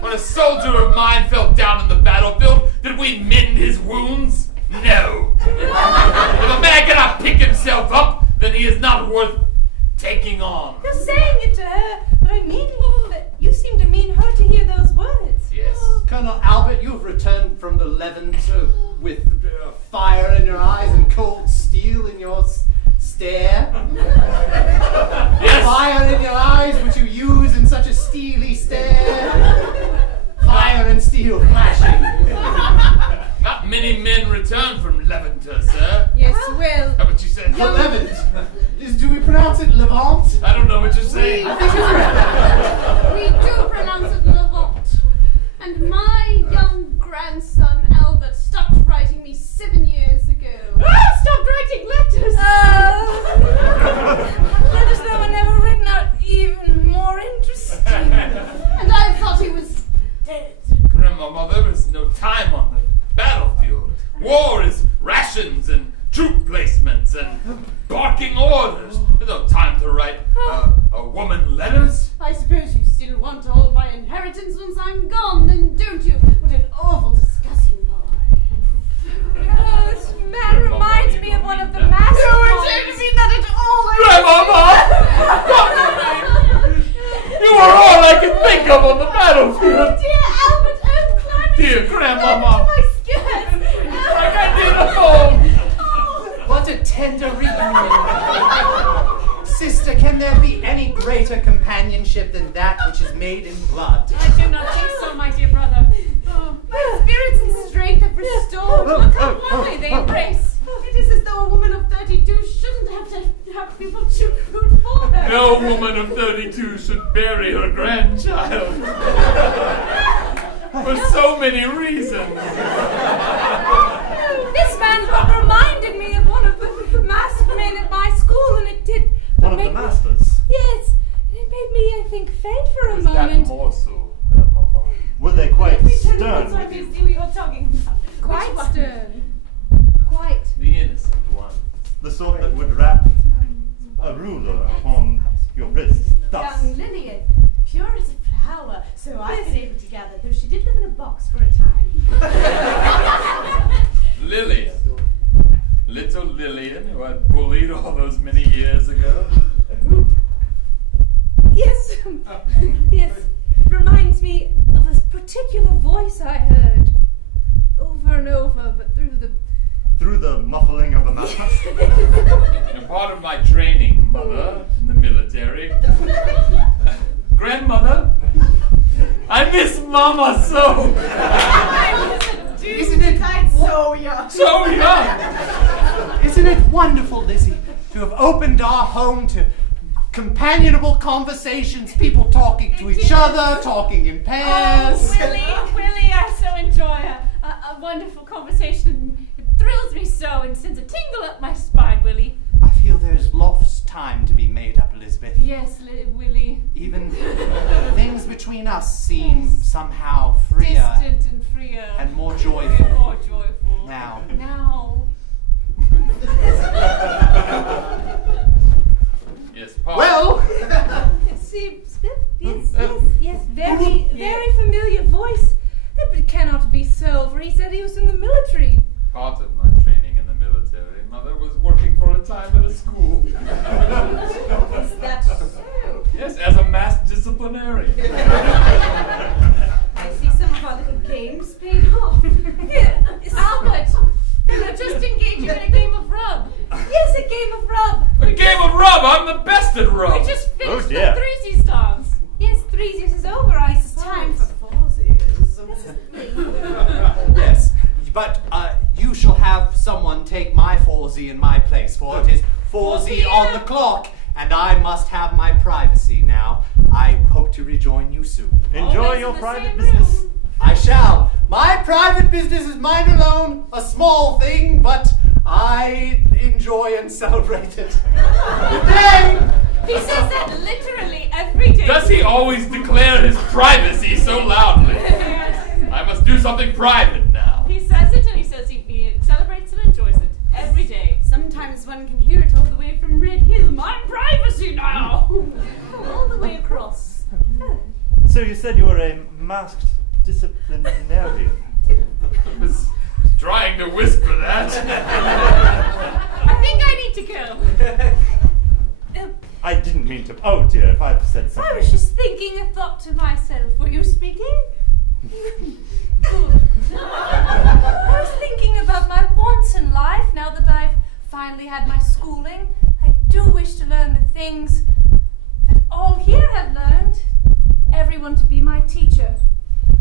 When a soldier of mine fell down in the battlefield, did we mend his wounds? No. If a man cannot pick himself up, then he is not worth taking on. You're saying it to her, but I mean that you seem to mean her to hear those words. Yes. Colonel Albert, you have returned from the Levant with fire in your eyes and cold steel in your stare. Yes. Fire in your eyes, which you use in such a steely stare. Fire and steel flashing. Not many men return from Levanter, sir. Yes, well, How what you said? The Levant. Do we pronounce it Levant? I don't know what you're saying. I think you're right. we do pronounce it Levant. And my young grandson, Albert, stopped writing me 7 years ago. Stop writing letters! Letters that were never written are even more interesting. And I thought he was dead. Grandmama, there is no time on the battlefield. War is rations and troop placements and barking orders. There's no time to write a woman letters. I suppose you still want all my inheritance once I'm gone, then don't you? What an awful, disgusting boy. Oh, this man reminds me of one of the master. Don't mean that at all. Grandmama! You are all I can think of on the battlefield. Dear Albert, oh, climb Dear Grandmama. my skirt. Like I need a home. What a tender reunion. Sister, can there be any greater companionship than that which is made in blood? I do not think so, my dear brother. My spirits and strength have restored. Look how lovely they embrace. It is as though a woman of 32 shouldn't have to have people to root for her. No woman of 32 should bury her grandchild. For so many reasons. This man reminded me of one of the masked men at my school, and it did. One of the masters. Yes, it made me, I think, faint for a Was that moment. more so, Grandmama? Were they quite Let me tell you stern what's with you? obviously we are talking about. Quite Which one? stern. Quite. The innocent one. The sort that would wrap a ruler upon your wrist. Thus. Young Lillian, pure as a flower, so I've been able to gather, though she did live in a box for a time. Lillian. Little Lillian, who I bullied all those many years ago. Yes, yes. Reminds me of a particular voice I heard over and over, but Through the muffling of a mask. And part of my training, Mother, in the military. Grandmother, I miss Mama so. Isn't it So young. So young. Isn't it wonderful, Lizzie, to have opened our home to companionable conversations, people talking to each other, talking in pairs? Oh, Willie, I so enjoy a wonderful conversation. It thrills me so and sends a tingle up my spine, Willie. I feel there's lost time to be made up, Elizabeth. Yes, Willie. Even things between us seem somehow freer Distant and freer. and more joyful More joyful. now. Now. Yes, Pop. Well, it seems. Yes, very familiar voice. But it cannot be so, for he said he was in the military. Part of my training in the military, Mother, was working for a time at a school. Is that so? Yes, as a mass disciplinarian. I see some of our little games paid off. Albert, you're just engaging in a game of rub. Yes, a game of rub. A game of rub! I'm the best at rub! We just finished Oh, dear. the threesies dance. Yes, 3 years is over, I It's suppose. time for foursies. yes, but you shall have someone take my 4Z in my place, for it is 4Z on the clock, and I must have my privacy now. I hope to rejoin you soon. Enjoy Always your in the private same business. room. I shall. My private business is mine alone, a small thing, but I enjoy and celebrate it. Good day! He says that literally every day. Does he always declare his privacy so loudly? I must do something private now. He says it and he says he celebrates and enjoys it every day. Sometimes one can hear it all So you said you were a masked disciplinarian. I was trying to whisper that. I think I need to go. I didn't mean to. Oh dear, if I've said I something. was just thinking a thought to myself. Were you speaking? Good. I was thinking about my wants in life now that I've finally had my schooling. I do wish to learn the things that all here have learned. Everyone to be my teacher.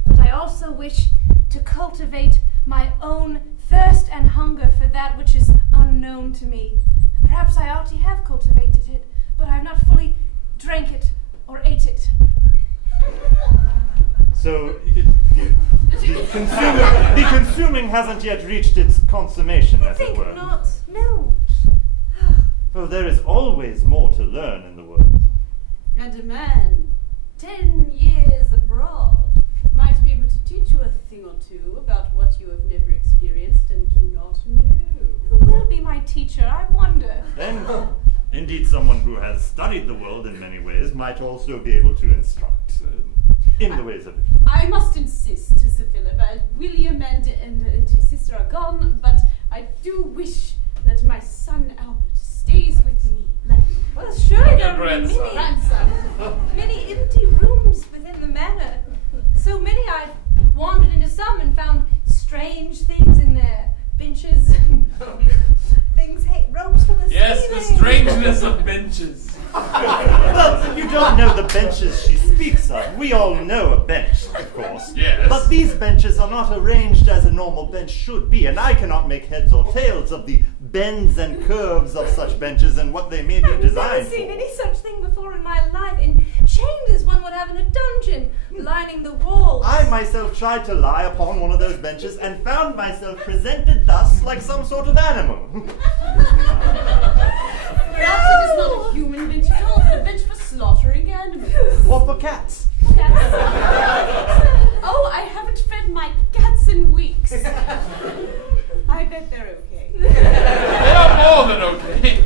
But I also wish to cultivate my own thirst and hunger for that which is unknown to me. Perhaps I already have cultivated it, but I have not fully drank it or ate it. So the consuming hasn't yet reached its consummation, I as it think were. not. No. Oh, there is always more to learn in the world. And a man, 10 years abroad, might be able to teach you a thing or two about what you have never experienced and do not know. Who will be my teacher, I wonder? Then, indeed, someone who has studied the world in many ways might also be able to instruct in the ways of it. I must insist, Sir Philip, William and his sister are gone, but I do wish that my son Albert stays with me. Well, surely there are grandson. many empty rooms within the manor. So many I've wandered into some and found strange things in there. Benches, things, ropes from the Yes, ceiling. the strangeness of benches. Well, you don't know the benches she speaks of. We all know a bench, of course. Yes. But these benches are not arranged as a normal bench should be, and I cannot make heads or tails of the bends and curves of such benches and what they may be I've designed never seen for. any such thing before in my life, and chained as one would have in a dungeon, lining the walls. I myself tried to lie upon one of those benches and found myself presented thus like some sort of animal. Perhaps it is not a human bench at all, but a bench for slaughtering animals. Or for cats. Oh, I haven't fed my cats in weeks. I bet they're okay. They are more than okay.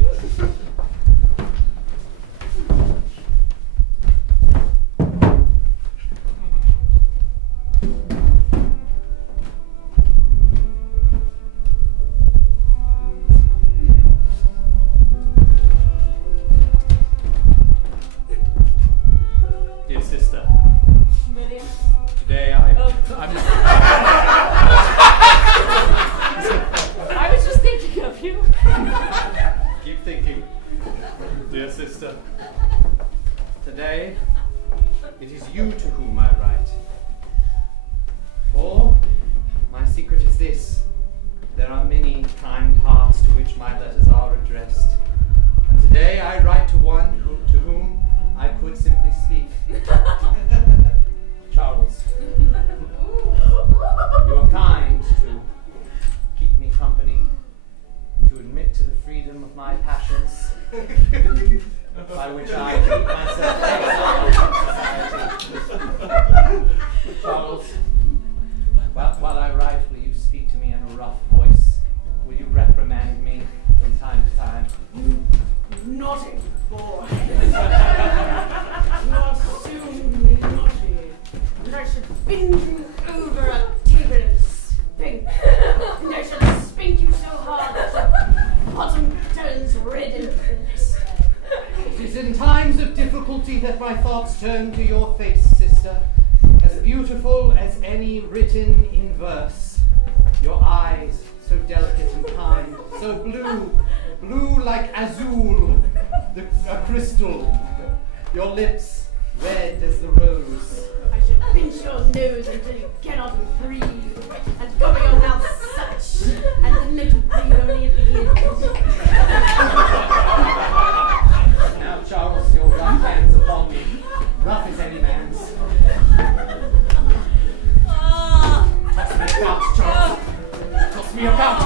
Dear sister, William. today I was just thinking of you. keep thinking, dear sister, today it is you to whom I write. For my secret is this: there are many kind hearts to which my letters are addressed, and today I write to one to whom I could simply speak. Charles, you are kind to keep me company and to admit to the freedom of my passions, by which I keep myself exiled from society. Charles, while I write, will you speak to me in a rough voice? Will you reprimand me from time to time? Naughty boy. You are soon naughty. And I should bend you over a table and spank. And I should spank you so hard that your bottom turns red and blistered. It is in times of difficulty that my thoughts turn to your face, sister, as beautiful as any written in verse. Your eyes, so delicate and kind, so blue like azul, a crystal. Your lips, red as the rose. I should pinch your nose until you cannot breathe, and cover your mouth such, and then let you breathe only at the end. Now, Charles, your rough hands upon me, rough as any man's. Toss me about, Charles. Toss me about.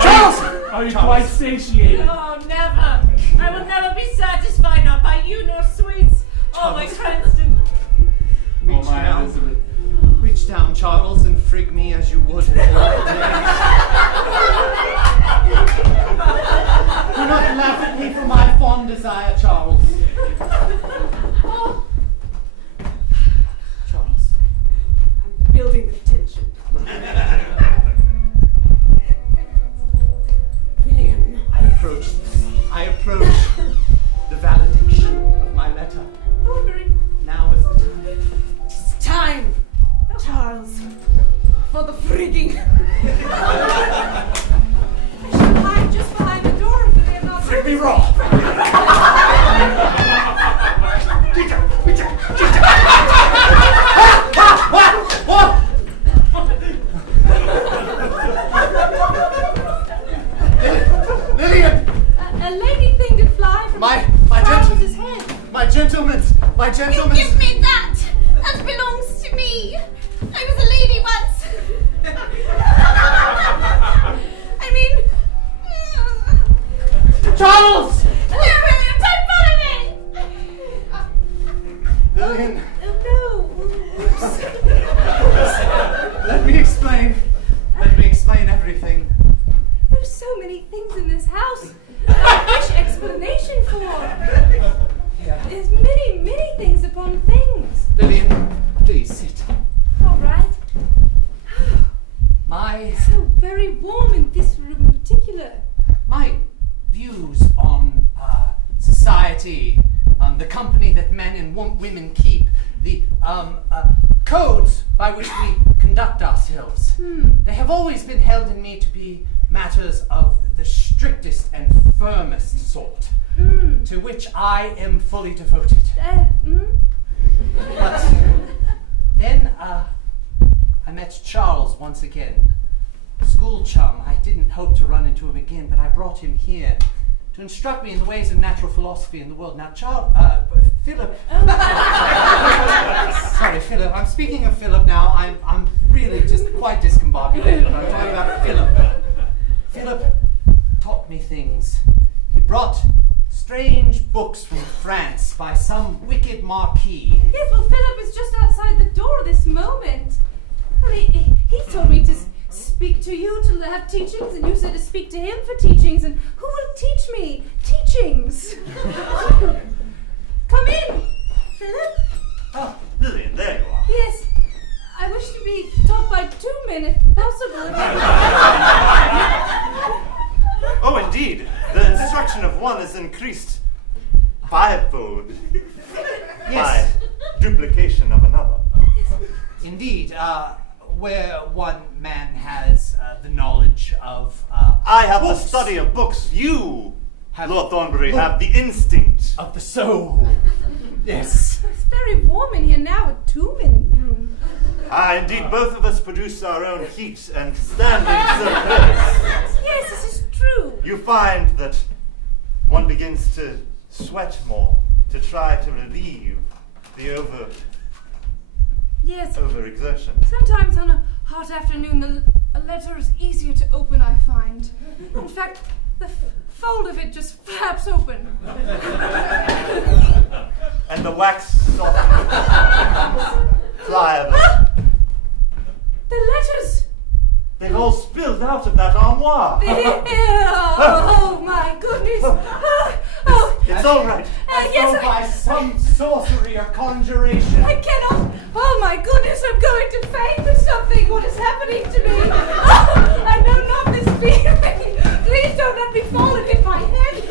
Charles! Are you quite satiated? Oh, never. I will never be satisfied, not by you nor sweets. Oh, my Cranston. Reach down. Reach down, Charles, and frig me as you would in the old days. Do not laugh at me for my fond desire, Charles. approach the valediction of my letter. Now is the time. It's time, Charles, for the frigging. I should hide just behind the door so they are not. Frig me raw! What? Lillian! A lady thing did fly from Charles's head. My gentlemen! You give me that! That belongs to me! I was a lady once! I mean... Charles! No, William, don't follow me! Lillian, Oh let me explain. Let me explain everything. no! There's so many things in this house I wish explanation for. Yeah. There's many, many things upon things. Lillian, please sit. All right. My So very warm in this room in particular. my views on society, the company that men and women keep, the codes by which we conduct ourselves. They have always been held in me to be matters of the strictest and firmest sort, to which I am fully devoted. But then I met Charles once again. School chum. I didn't hope to run into him again, but I brought him here to instruct me in the ways of natural philosophy in the world. Now, Philip. Sorry, Philip. I'm speaking of Philip now. I'm really just quite discombobulated. I'm talking about Philip. Philip taught me things. He brought strange books from France by some wicked marquis. Yes, well, Philip is just outside the door this moment. Well, he told me to speak to you to have teachings, and you said to speak to him for teachings, and who will teach me teachings? Come in, Philip. Oh, Lillian, there you are. Yes, I wish to be taught by 2 men, if possible. Oh, indeed. The instruction of one is increased fivefold by duplication of another. Indeed, where one man has the knowledge of I have books, the study of books. You, Have- Lord Thornbury, have the instinct. of the soul. Yes. It's very warm in here now with 2 men in the room. Ah, indeed, both of us produce our own heat and standing surface. Yes, this is true. You find that one begins to sweat more to try to relieve the Yes, overexertion. sometimes on a hot afternoon, a letter is easier to open, I find. In fact, the fold of it just flaps open. And the wax softens, pliable. The letters! They've all spilled out of that armoire. Oh, my goodness. It's all right. Yes, by some sorcery or conjuration. I cannot. Oh, my goodness, I'm going to faint with something. What is happening to me? Oh, I know not this feeling. Please don't let me fall and hit my head.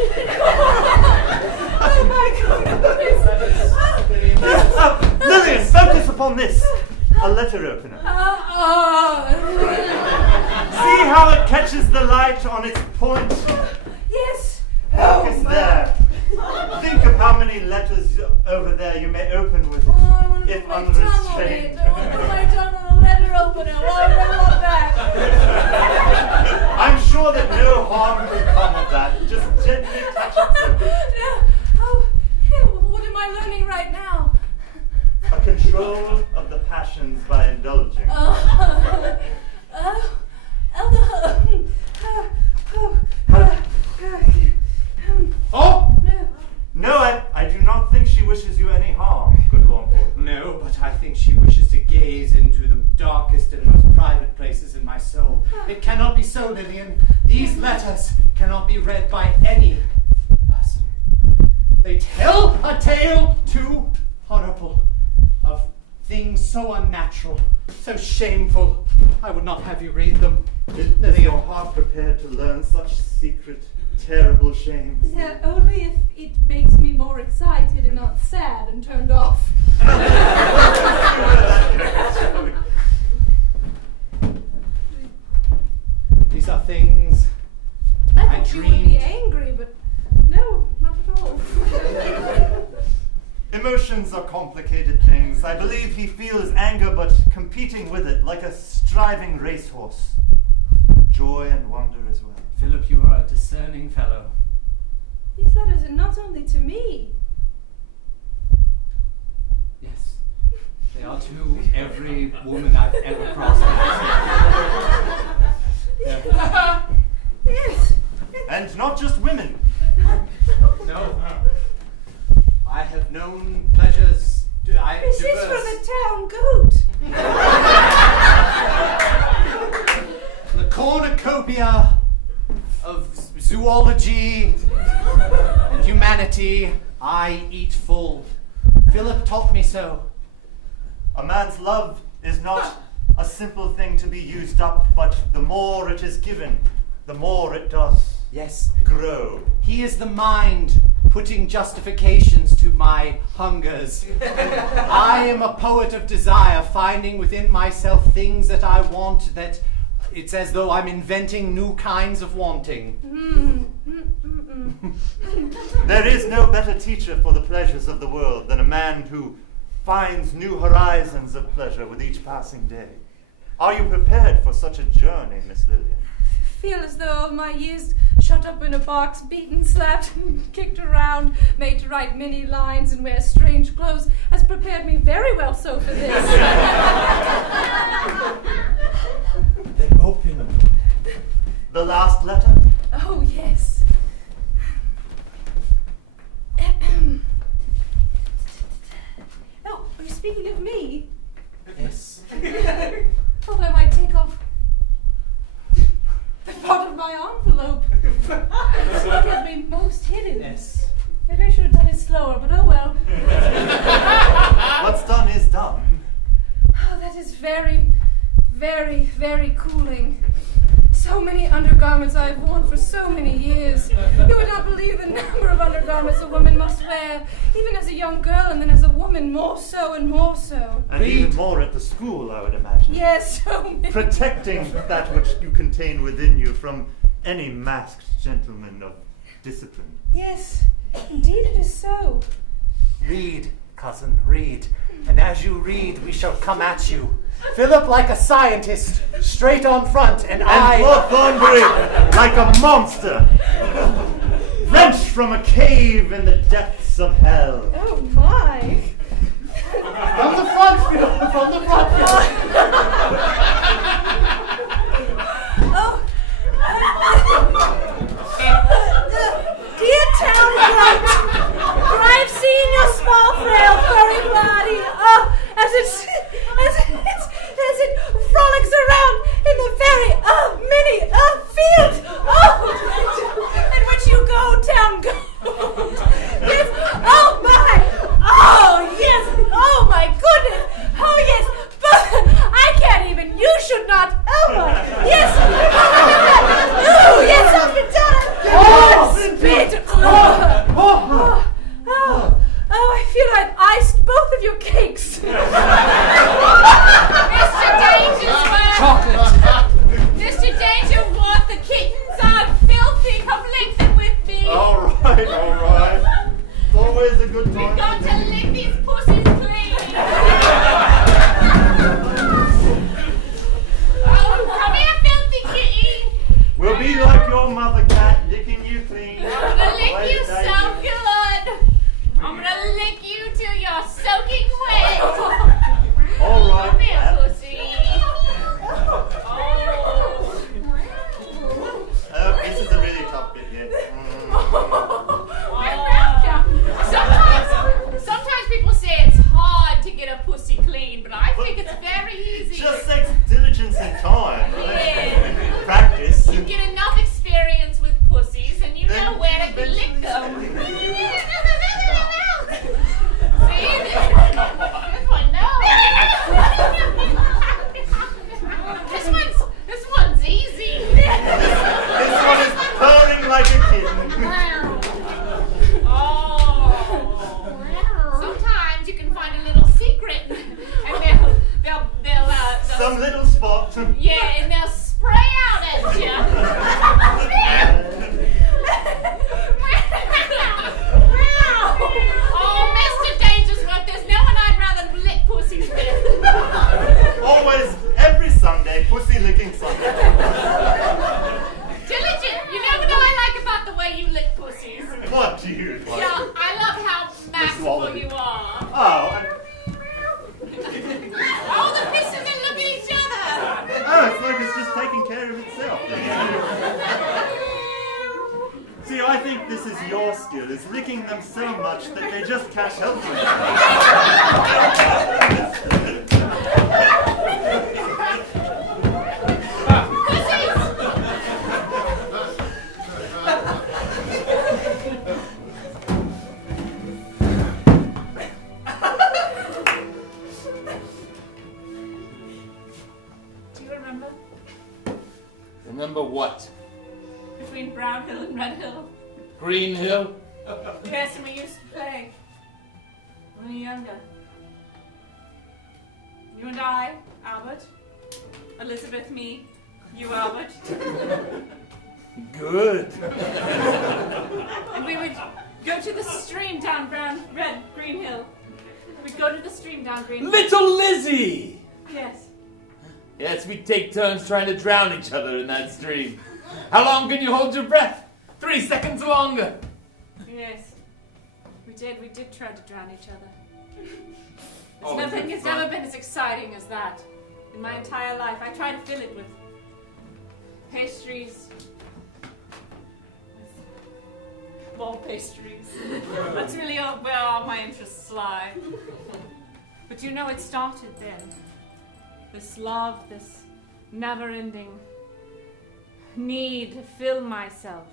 Oh, my goodness. Lillian, focus upon this. A letter opener. See how it catches the light on its point? Yes. Focus there. Think of how many letters over there you may open with it, I want to if put my tongue on it. unrestrained. I want to put my tongue on the letter opener. Why would I want that? I'm sure that no harm will come of that. Just gently touch it. Oh, what am I learning right now? A control of the passions by indulging. Oh! No, I do not think she wishes you any harm, good Lord Portman. No, but I think she wishes to gaze into the darkest and most private places in my soul. It cannot be so, Lillian. These letters cannot be read by any person. They tell a tale too horrible of things so unnatural, so shameful. I would not have you read them. Is your heart prepared to learn such secret terrible shames. Only if it makes me more excited and not sad and turned off. These are things I I thought you would be dreamed. angry, but no, not at all. Emotions are complicated things. I believe he feels anger, but competing with it like a striving racehorse. Joy and wonder as well. Philip, you are a discerning fellow. These letters are not only to me. Yes. They are to every woman I've ever crossed. Yeah. Yes. And not just women. No. I have known pleasures. This is for the town goat. The cornucopia of zoology and humanity, I eat full. Philip taught me so. A man's love is not a simple thing to be used up, but the more it is given, the more it does Yes. grow. He is the mind putting justifications to my hungers. I am a poet of desire, finding within myself things that I want, that it's as though I'm inventing new kinds of wanting. There is no better teacher for the pleasures of the world than a man who finds new horizons of pleasure with each passing day. Are you prepared for such a journey, Miss Lillian? Feel as though my years shut up in a box, beaten, slapped, kicked around, made to write many lines and wear strange clothes, has prepared me very well so for this. Then open. The last letter? Oh, yes. Oh, are you speaking of me? Yes. Thought I might take off the part of my envelope. So it can be most hidden. Yes. Maybe I should have done it slower, but oh well. What's done is done. Oh, that is very, very, very cooling. So many undergarments I have worn for so many years. You would not believe the number of undergarments a woman must wear, even as a young girl, and then as a woman more so and more so. And even more at the school, I would imagine. Yes, so many. Protecting that which you contain within you from any masked gentleman of discipline. Yes, indeed it is so. Read, cousin, read. And as you read, we shall come at you. Philip like a scientist, straight on front, and Lord Thornbury like a monster, wrenched from a cave in the depths of hell. Oh my. From the front, Philip, from the front. Oh. Dear town goat, for I've seen your small, frail, furry body, as it frolics around in the very, many, fields, in which you go, town goat. Yes, oh my, oh yes, oh my goodness, oh yes, but I can't even, you should not, oh my, yes, oh yes, up and down, spit, oh, I feel I've iced both of your cakes. Mr. Dangerworth! Mr. Dangerworth, the kittens are filthy. Come lick them with me. All right. It's always a good time. We've got to lick these pussies clean. Oh, come here, filthy kitty. We'll be like your mother cat, licking you clean. I'm gonna lick you so good. I'm gonna lick you till you're soaking wet. All right. Come here, pussy. This is a really tough bit here. Sometimes people say it's hard to get a to you. It was. Yeah, I love how masterful Wallaby. you are. Oh, Oh, the fishes are looking at each other. it's like it's just taking care of itself. See, I think this is your skill, is licking them so much that they just can't help Do you remember? Remember what? Between Brown Hill and Red Hill? Green Hill? Yes, and we used to play when we were younger. You and I, Albert. Elizabeth, me. You, Albert. Good. And we would go to the stream down Green Hill. We'd go to the stream down Green Hill. Little Lizzie! Yes. Yes, we take turns trying to drown each other in that stream. How long can you hold your breath? 3 seconds longer. Yes. We did try to drown each other. Oh, It's never been as exciting as that. In my entire life, I try to fill it with pastries. With more pastries. That's really where all my interests lie. But you know, it started then. This love, this never-ending need to fill myself.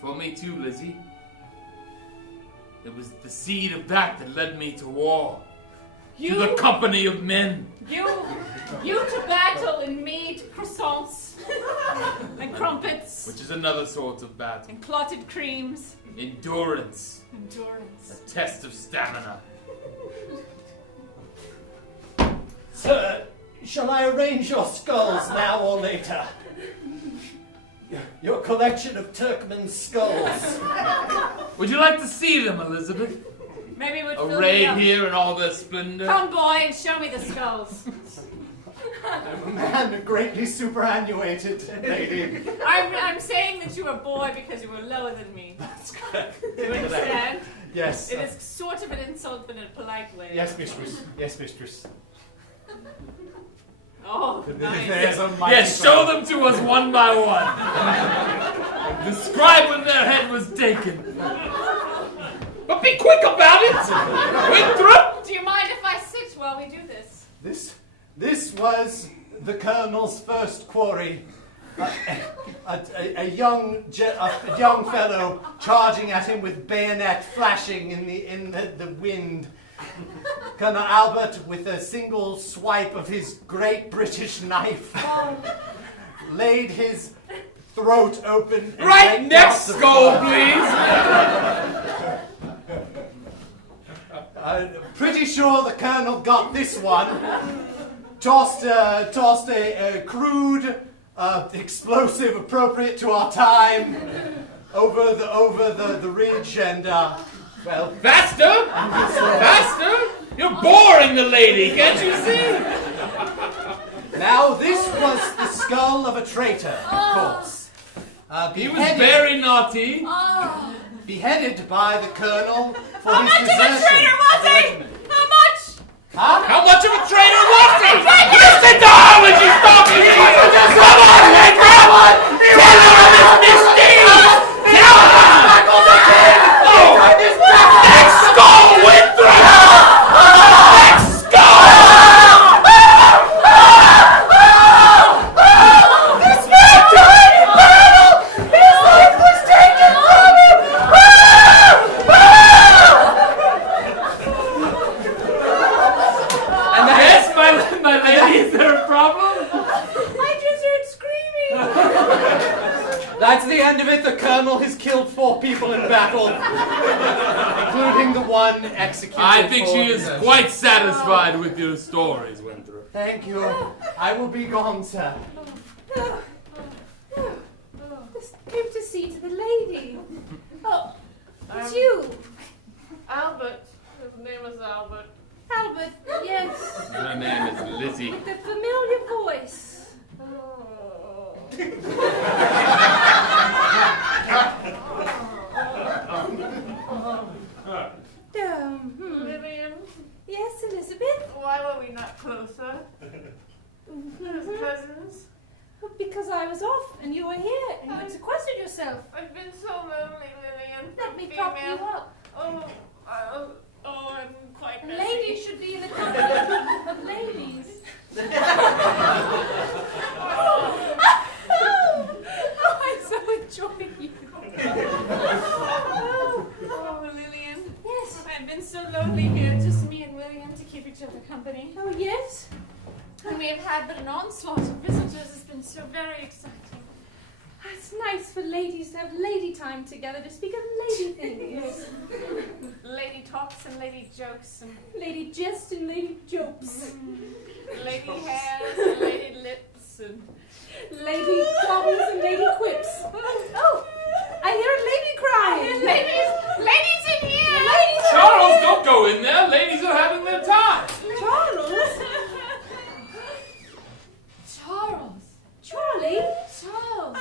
For me too, Lizzie. It was the seed of that led me to war. To the company of men. You to battle and me to croissants and crumpets. Which is another sort of battle. And clotted creams. Endurance. Endurance. A test of stamina. Sir, shall I arrange your skulls now or later? Your collection of Turkmen's skulls. Would you like to see them, Elizabeth? Maybe we'd fill me Arrayed up. here in all their splendor? Come, boy, and show me the skulls. I'm a man greatly superannuated, lady. I'm saying that you were a boy because you were lower than me. That's correct. Do you understand? Yes. It is sort of an insult, but in a polite way. Yes, mistress. Yes, mistress. Oh, nice. There's a Yes, show them to us one by one. Describe when their head was taken. But be quick about it! Quick through! Do you mind if I sit while we do this? This was the Colonel's first quarry. A young fellow charging at him with bayonet flashing in the wind. Colonel Albert, with a single swipe of his great British knife, laid his throat open. And Right next skull, please! I'm pretty sure the Colonel got this one. Tossed a crude explosive appropriate to our time over the ridge and well. Faster! Faster! You're boring the lady, can't you see? Now this was the skull of a traitor, of course. He was very naughty. Beheaded by the Colonel for How his much of a desertion traitor was of the he? regiment. How much? Huh? How much of a traitor was he? Listen to her when she's talking to you! Come on, Edward! Tell her of his misdeeds! Tell her! Oh! Next skull went through! Next skull! This man died in battle! His life was taken from him! Yes, my lady, is there a problem? I just heard screaming. That's the end of it. The Colonel has killed 4 people in battle, including the one executed. I think for she is desertion. quite satisfied with your stories, Winthrop. Thank you. I will be gone, sir. Just came to see to the lady. Oh, it's you. Albert. His name is Albert. Albert, yes. Her name is Lizzie. With the familiar voice. Lillian, Yes, Elizabeth? why were we not closer? As cousins? Because I was off and you were here and you had sequestered yourself. I've been so lonely, Lillian. Let me prop you up. I'm quite A messy. lady should be in the company of ladies. I so enjoy you. Oh, Lillian. Yes. I've been so lonely here, just me and William to keep each other company. Oh, yes? And we have had but an onslaught of visitors. It's been so very exciting. It's nice for ladies to have lady time together to speak of lady things. Lady talks and lady jokes and Lady jest and lady jokes. lady hairs and lady lips and Lady quabbles and lady quips. Oh, I hear a lady crying. ladies in here! Ladies are Charles, here. don't go in there. Ladies are having their time. Charles? Charlie? Charles!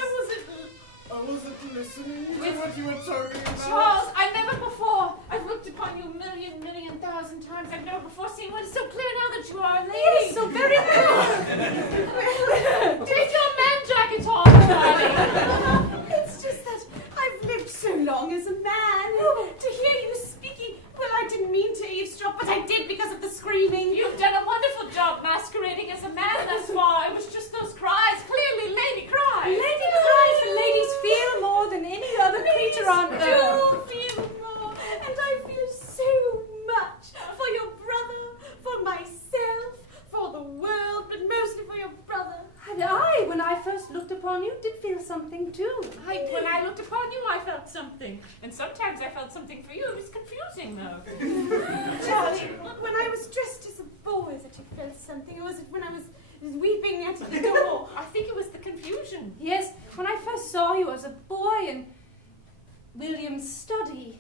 I wasn't listening to what you were talking about. Charles, I've never before. I've looked upon you million thousand times. I've never before seen one so clear now that you are a lady. Yes, so very good. Take your man jacket on, Charlie. It's just that I've lived so long as a man. To hear you speaking, well, I didn't mean to eavesdrop, but I did because of the screaming. You've done a wonderful job masquerading as a man thus far. It was just those cries, clearly lady cries. Lady cries, for ladies feel more than any other creature on earth. do feel more, and I feel so much for your brother, for myself, for the world, but mostly for your brother. And I, when I first looked upon you, did feel something too. When I looked upon you, I felt something. And sometimes I felt something for you. It was confusing, though. Charlie, when I was dressed as a boy that you felt something, or was it when I was weeping at the door? I think it was the confusion. Yes, when I first saw you as a boy in William's study,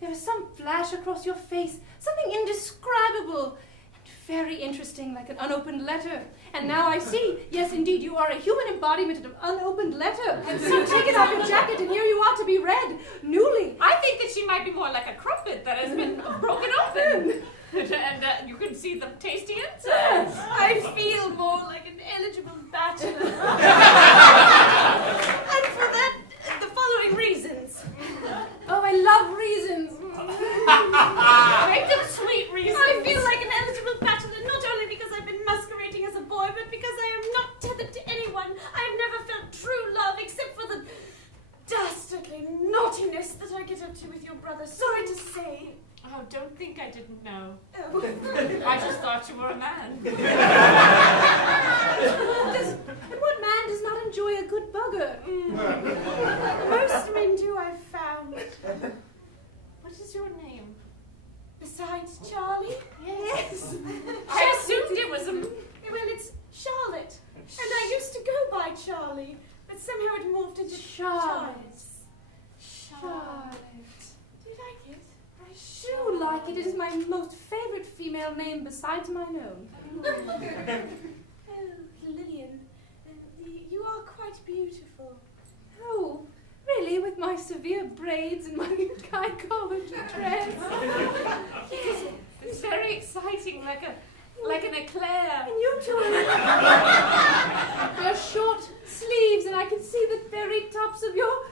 there was some flash across your face, something indescribable and very interesting, like an unopened letter. And now I see, yes, indeed, you are a human embodiment of an unopened letter. And so take it off your jacket, and here you are to be read, newly. I think that she might be more like a crumpet that has been broken open. And you can see the tasty insides. I feel more like an eligible bachelor. And for that, the following reasons. Oh, I love reasons. Make them sweet reasons. I feel like an eligible bachelor, not only because I've been masquerading as a boy, but because I am not tethered to anyone. I have never felt true love except for the dastardly naughtiness that I get up to with your brother. Sorry to say. Oh, don't think I didn't know. Oh. I just thought you were a man. And what man does not enjoy a good bugger? Most men do, I've found. What is your name? Besides Charlie? Yes. I assumed it was a... Well, it's Charlotte. And I used to go by Charlie, but somehow it morphed into Charlotte. Charlotte. Do you like it? I do like it. It is my most favorite female name besides mine own. Oh, Lillian, you are quite beautiful. Oh, really? With my severe braids and my high-collared dress? Yes. It's very exciting, like an eclair. And you two your short sleeves, and I can see the very tops of your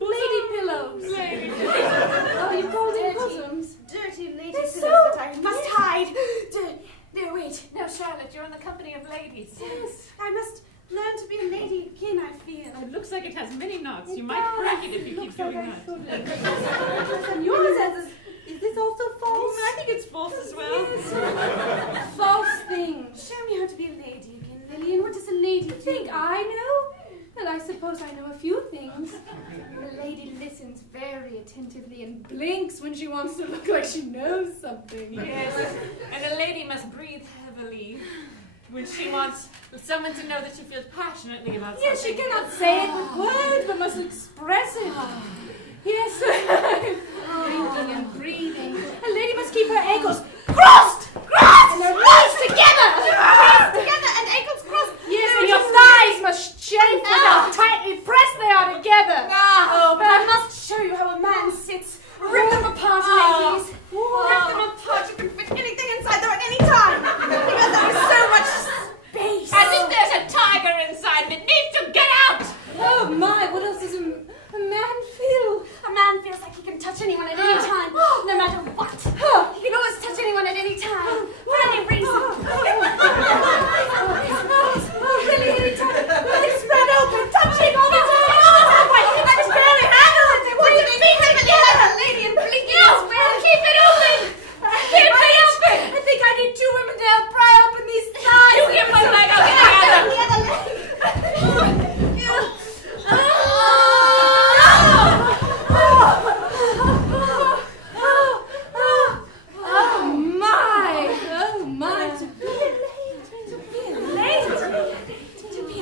lady pillows. Lady. Oh, you call them bosoms? Dirty lady They're pillows so that I must hide. No, wait. No, Charlotte, you're in the company of ladies. Yes. I must learn to be a lady again, I feel. It looks like it has many knots. It You might does. crack it if you Looks keep doing like that. I should. And yours is this also false? I think it's false as well. Yes. False things. Show me how to be a lady again, Lillian. What does a lady You think I know? Well, I suppose I know a few things. The lady listens very attentively and blinks when she wants to look like she knows something. Yes. And a lady must breathe heavily when she wants someone to know that she feels passionately about something. Yes, she cannot say it with words, but must express it. Yes. Drinking and breathing. A lady must keep her ankles crossed! And her knees together! Together and ankles crossed. Yes, and your thighs must shake with how tightly pressed they are together. Oh, but I must show you how a man sits. Rip anyone at any time, no matter what. You can always touch anyone at any time, for any reason. Really, any time. It's spread open, touching all the time. I can barely handle it. What do you mean? Like a lady in blinking elsewhere. Keep it open. Keep it open. I think I need 2 women to help pry open these thighs. You give my leg up. The other leg.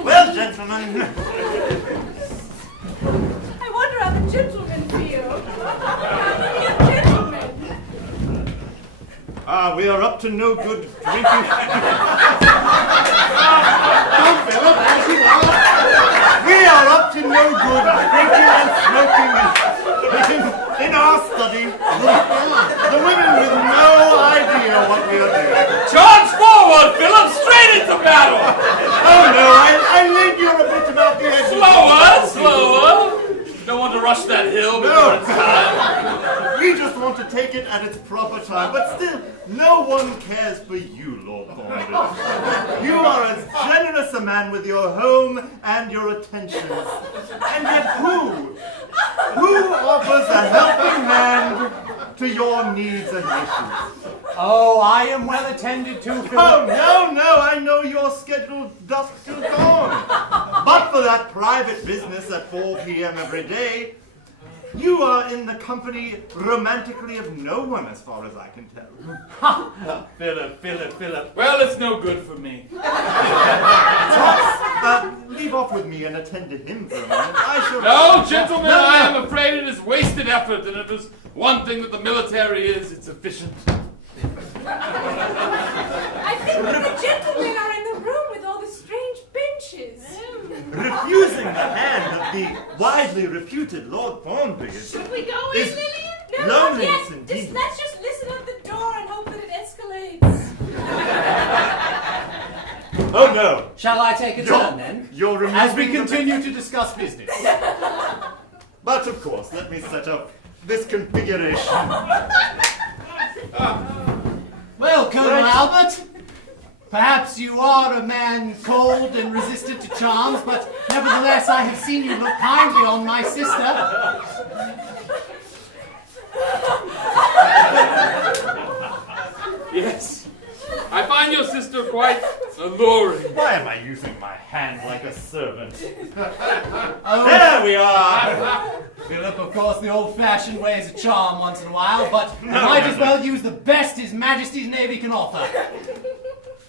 Well, gentlemen. I wonder how the gentlemen feel. You gentlemen. We are up to no good drinking. Philip, as you are. We are up to no good drinking and smoking in our study. The women with no idea what we are doing. Charge forward, Philip! Straight into battle! Oh no, I leave you a bit about the edge. Slower! Don't want to rush that hill before it's time. We just want to take it at its proper time, but still, no one cares for you, Lord Thornby. You are as generous a man with your home and your attentions. And yet who offers a helping hand to your needs and wishes? Oh, I am well attended to, Philip. Oh, no, I know your schedule dusk till dawn. But for that private business at 4 p.m. every day, you are in the company romantically of no one as far as I can tell. Philip. Well, it's no good for me. Leave off with me and attend to him for a moment. I shall... No, gentlemen, I am afraid it is wasted effort, and if there's one thing that the military is, it's efficient. I think that the gentlemen are in the room with all the strange benches. Refusing the hand of the widely reputed Lord Thornby is... Should we go in, Lillian? No, not loneliness yet. indeed. Let's just listen at the door and hope that it escalates. Oh no! Shall I take a turn then? You're removing As we the- continue to discuss business. But of course, let me set up this configuration. Well, Colonel Albert, perhaps you are a man cold and resistant to charms, but nevertheless I have seen you look kindly on my sister. Yes. I find your sister quite alluring. Why am I using my hand like a servant? Oh, There we are! Philip, of course, the old-fashioned way is a charm once in a while, but you might as well use the best His Majesty's Navy can offer.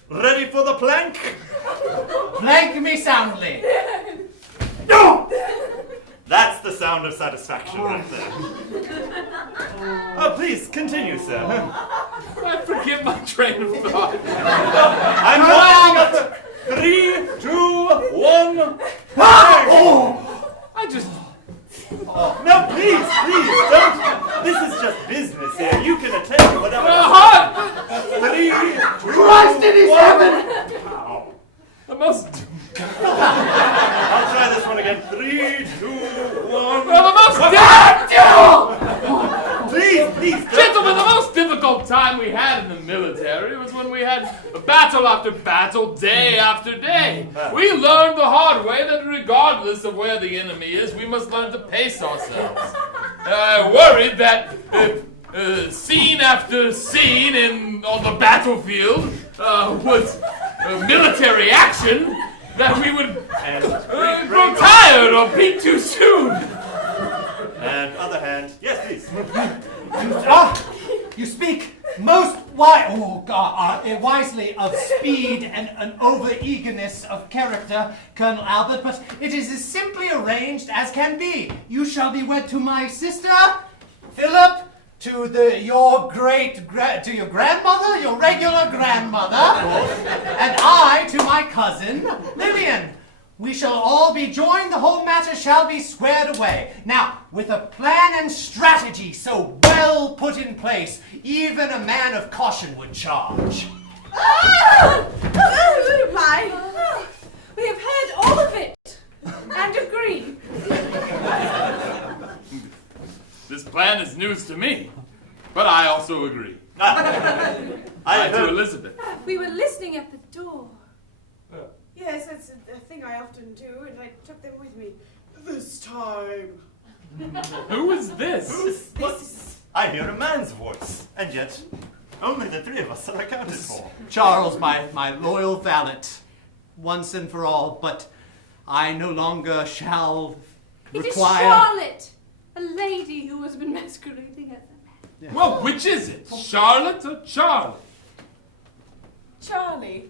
Ready for the plank? Flank me soundly. No! That's the sound of satisfaction right there. Oh, please, continue, sir. I forget my train of thought. I'm counting up 3, 2, 1. I just... No, please, don't. This is just business here. You can attend to whatever. 3, 2, Christ in his 1. heaven! Ow. The most... I'll try this one again. 3, 2, 1. The most... Damn you! Please, don't. Gentlemen, the most difficult time we had in the military was when we had battle after battle, day after day. We learned the hard way that regardless of where the enemy is, we must learn to pace ourselves. I worried that scene after scene on the battlefield was military action, that we would grow tired or peak too soon. And other hand, yes, please. You speak most wisely of speed and an over-eagerness of character, Colonel Albert, but it is as simply arranged as can be. You shall be wed to my sister, Philip, to your grandmother, your regular grandmother, and I to my cousin, Lillian. We shall all be joined, the whole matter shall be squared away. Now, with a plan and strategy so well put in place, even a man of caution would charge. We have heard all of it and agree. This plan is news to me, but I also agree. I To Elizabeth. We were listening at the door. Yes, that's a thing I often do, and I took them with me. This time. Who is this? This I hear a man's voice, and yet only the three of us are accounted for. Charles, my loyal valet, once and for all, but I no longer shall It is require... Charlotte, a lady who has been masquerading as a man. Well, which is it? Charlotte or Charlie? Charlie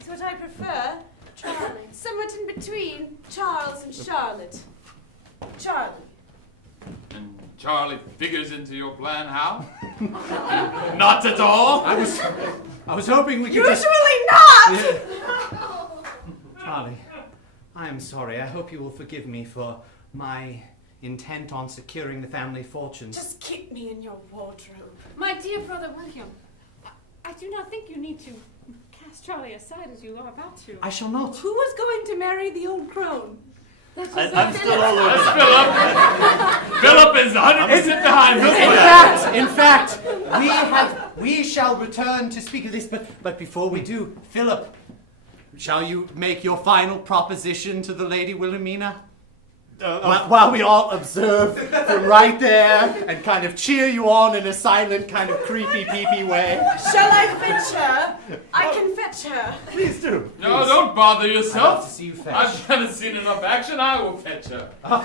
is what I prefer. Charlie. Somewhat in between Charles and Charlotte. Charlie. And Charlie figures into your plan how? Not at all? I was hoping we could Usually just... not! Charlie, I am sorry. I hope you will forgive me for my intent on securing the family fortune. Just keep me in your wardrobe. My dear brother William, I do not think you need to cast Charlie aside as you are about to. I shall not. Who was going to marry the old crone? That was I'm still all over That's that. Philip. Philip is 100% behind this. In fact, we shall return to speak of this, but before we do, Philip, shall you make your final proposition to the Lady Wilhelmina? While we all observe from right there and kind of cheer you on in a silent, kind of creepy, peepy way. Shall I fetch her? I can fetch her. Please do. No, don't bother I'd love to yourself. see you fetch. I've never seen enough action. I will fetch her. No.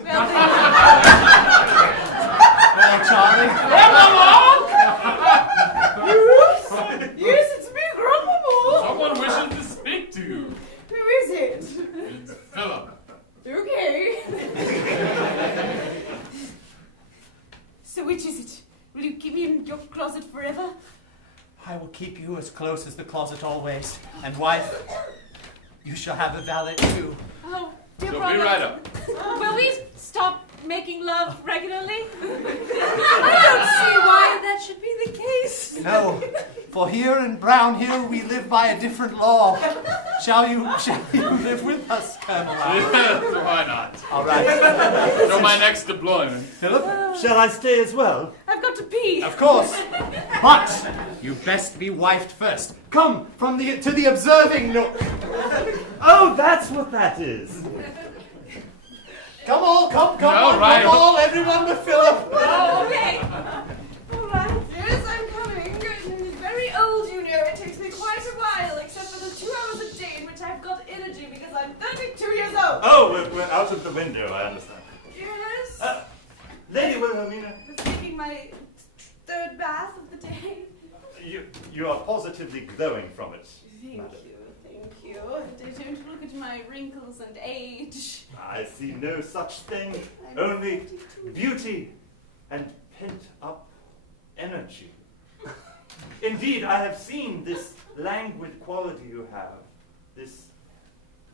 Well, Charlie. Yes, it's me, Grandmama. Someone wishes to speak to you. Who is it? It's Philip. Okay. So which is it? Will you keep me in your closet forever? I will keep you as close as the closet always. And wife, you shall have a valet too. Oh, dear So be brother. right up. Will we stop making love regularly? I don't see why that should be the case. No, for here in Brown Hill we live by a different law. Shall you live with us, Colonel? Why not? All right. So my next deployment. Philip? Shall I stay as well? I've got to pee. Of course. But you best be wifed first. Come to the observing nook. Oh, that's what that is. Come all, come All right. come all, everyone but Philip. Oh, okay. All right. Yes, I'm coming. I'm very old, you know. It takes me quite a while, except for the 2 hours a day in which I've got energy because I'm 32 years old. Oh, we're out of the window, I understand. Yes. Lady Wilhelmina, I'm taking my 3rd bath of the day. you are positively glowing from it. Thank madam. you. Don't look at my wrinkles and age. I see no such thing, I'm only 52. beauty and pent-up energy. Indeed, I have seen this languid quality you have, this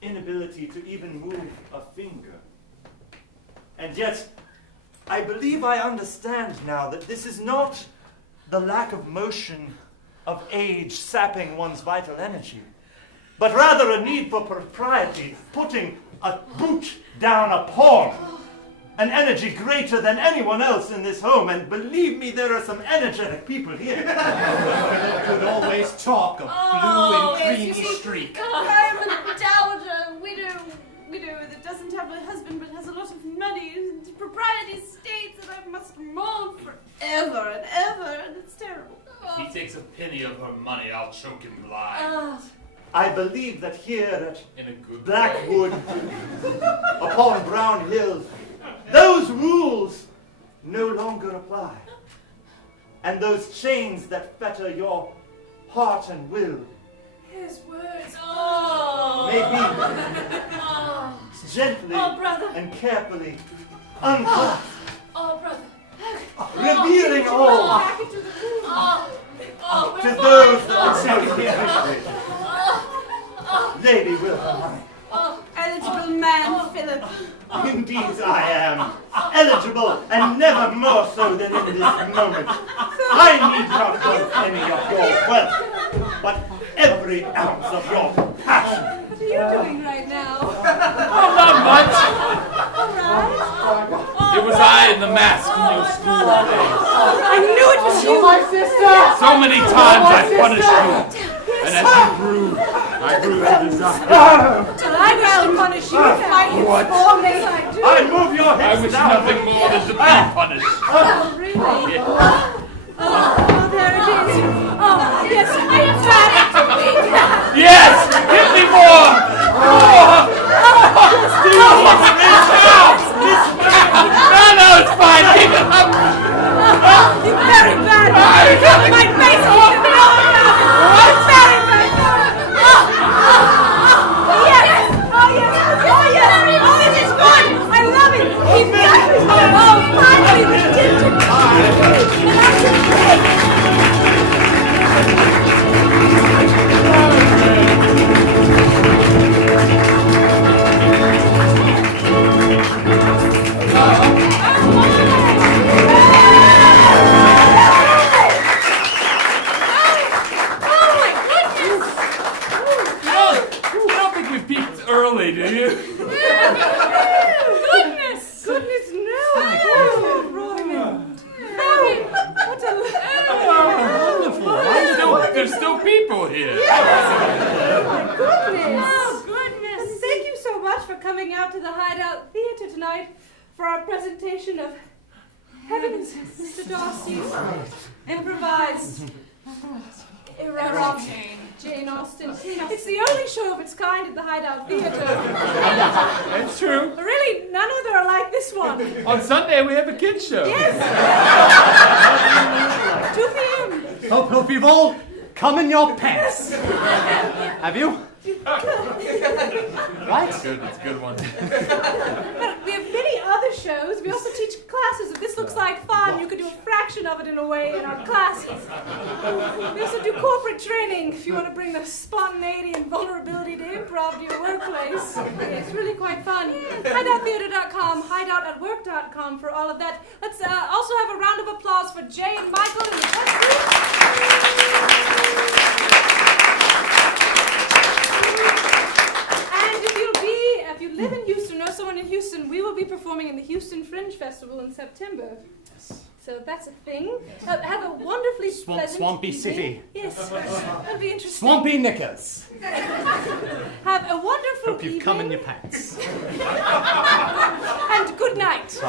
inability to even move a finger. And yet, I believe I understand now that this is not the lack of motion of age sapping one's vital energy, but rather a need for propriety, putting a boot down a pawn. An energy greater than anyone else in this home, and believe me, there are some energetic people here. Philip could always talk of blue and creamy streak. I am a dowager widow that doesn't have a husband but has a lot of money, and propriety states that I must mourn forever and ever, and it's terrible. He takes a penny of her money, I'll choke him blind. I believe that here at In a good way. Blackwood, upon Brown Hill, those rules no longer apply. And those chains that fetter your heart and will His words. may be gently Oh, brother. and carefully unclasped, Oh, brother. revealing all Back into the room. to those that are sacrificially. Lady Wilhelmina, Eligible man, Philip. indeed I am eligible, and never more so than in this moment. I need not one penny of your wealth, but every ounce of your passion. What are you doing right now? Oh, not much. right. It was I in the mask in those school days. I knew it was you. My sister! So many times I punished you. And as you grew, I grew to desire. Well, I wish to punish you if I could for me. I move your I head wish down. nothing more than to be punished. Oh, really? Yeah. Oh, there it is. Oh, yes, I have tried it. Yes! Hit me more! More! No, it's fine. Keep it up. You're very bad. My face is in the It's very bad. Yes. Oh, yes. Oh, yes. Oh, this is good. I love it. Keep going. Oh, finally we did it. And I can You don't think we peaked early, do you? Goodness, no. Oh, Roymond. What a... There's still people here. Oh, goodness. And thank you so much for coming out to the Hideout Theatre tonight for our presentation of Heavens, Mr. Darcy's Improvised Erotic. Jane Austen. It's the only show of its kind at the Hideout Theatre. That's true. Really, none other are like this one. On Sunday, we have a kids show. Yes. 2 p.m. Hope you've all come in your pants. Have you? Right? It's a good one. But we have many other shows. We also teach classes. If this looks like fun, you could do a fraction of it in a way in our classes. We also do corporate training if you want to bring the spontaneity and vulnerability to improv to your workplace. It's really quite fun. Hideouttheater.com, hideoutatwork.com for all of that. Let's also have a round of applause for Jay and Michael in the test group. If you live in Houston, know someone in Houston, we will be performing in the Houston Fringe Festival in September. Yes. So that's a thing. Have a wonderfully pleasant Swampy evening. city. Yes, that'd be interesting. Swampy knickers. Have a wonderful Hope you've evening. come in your pants. And good night.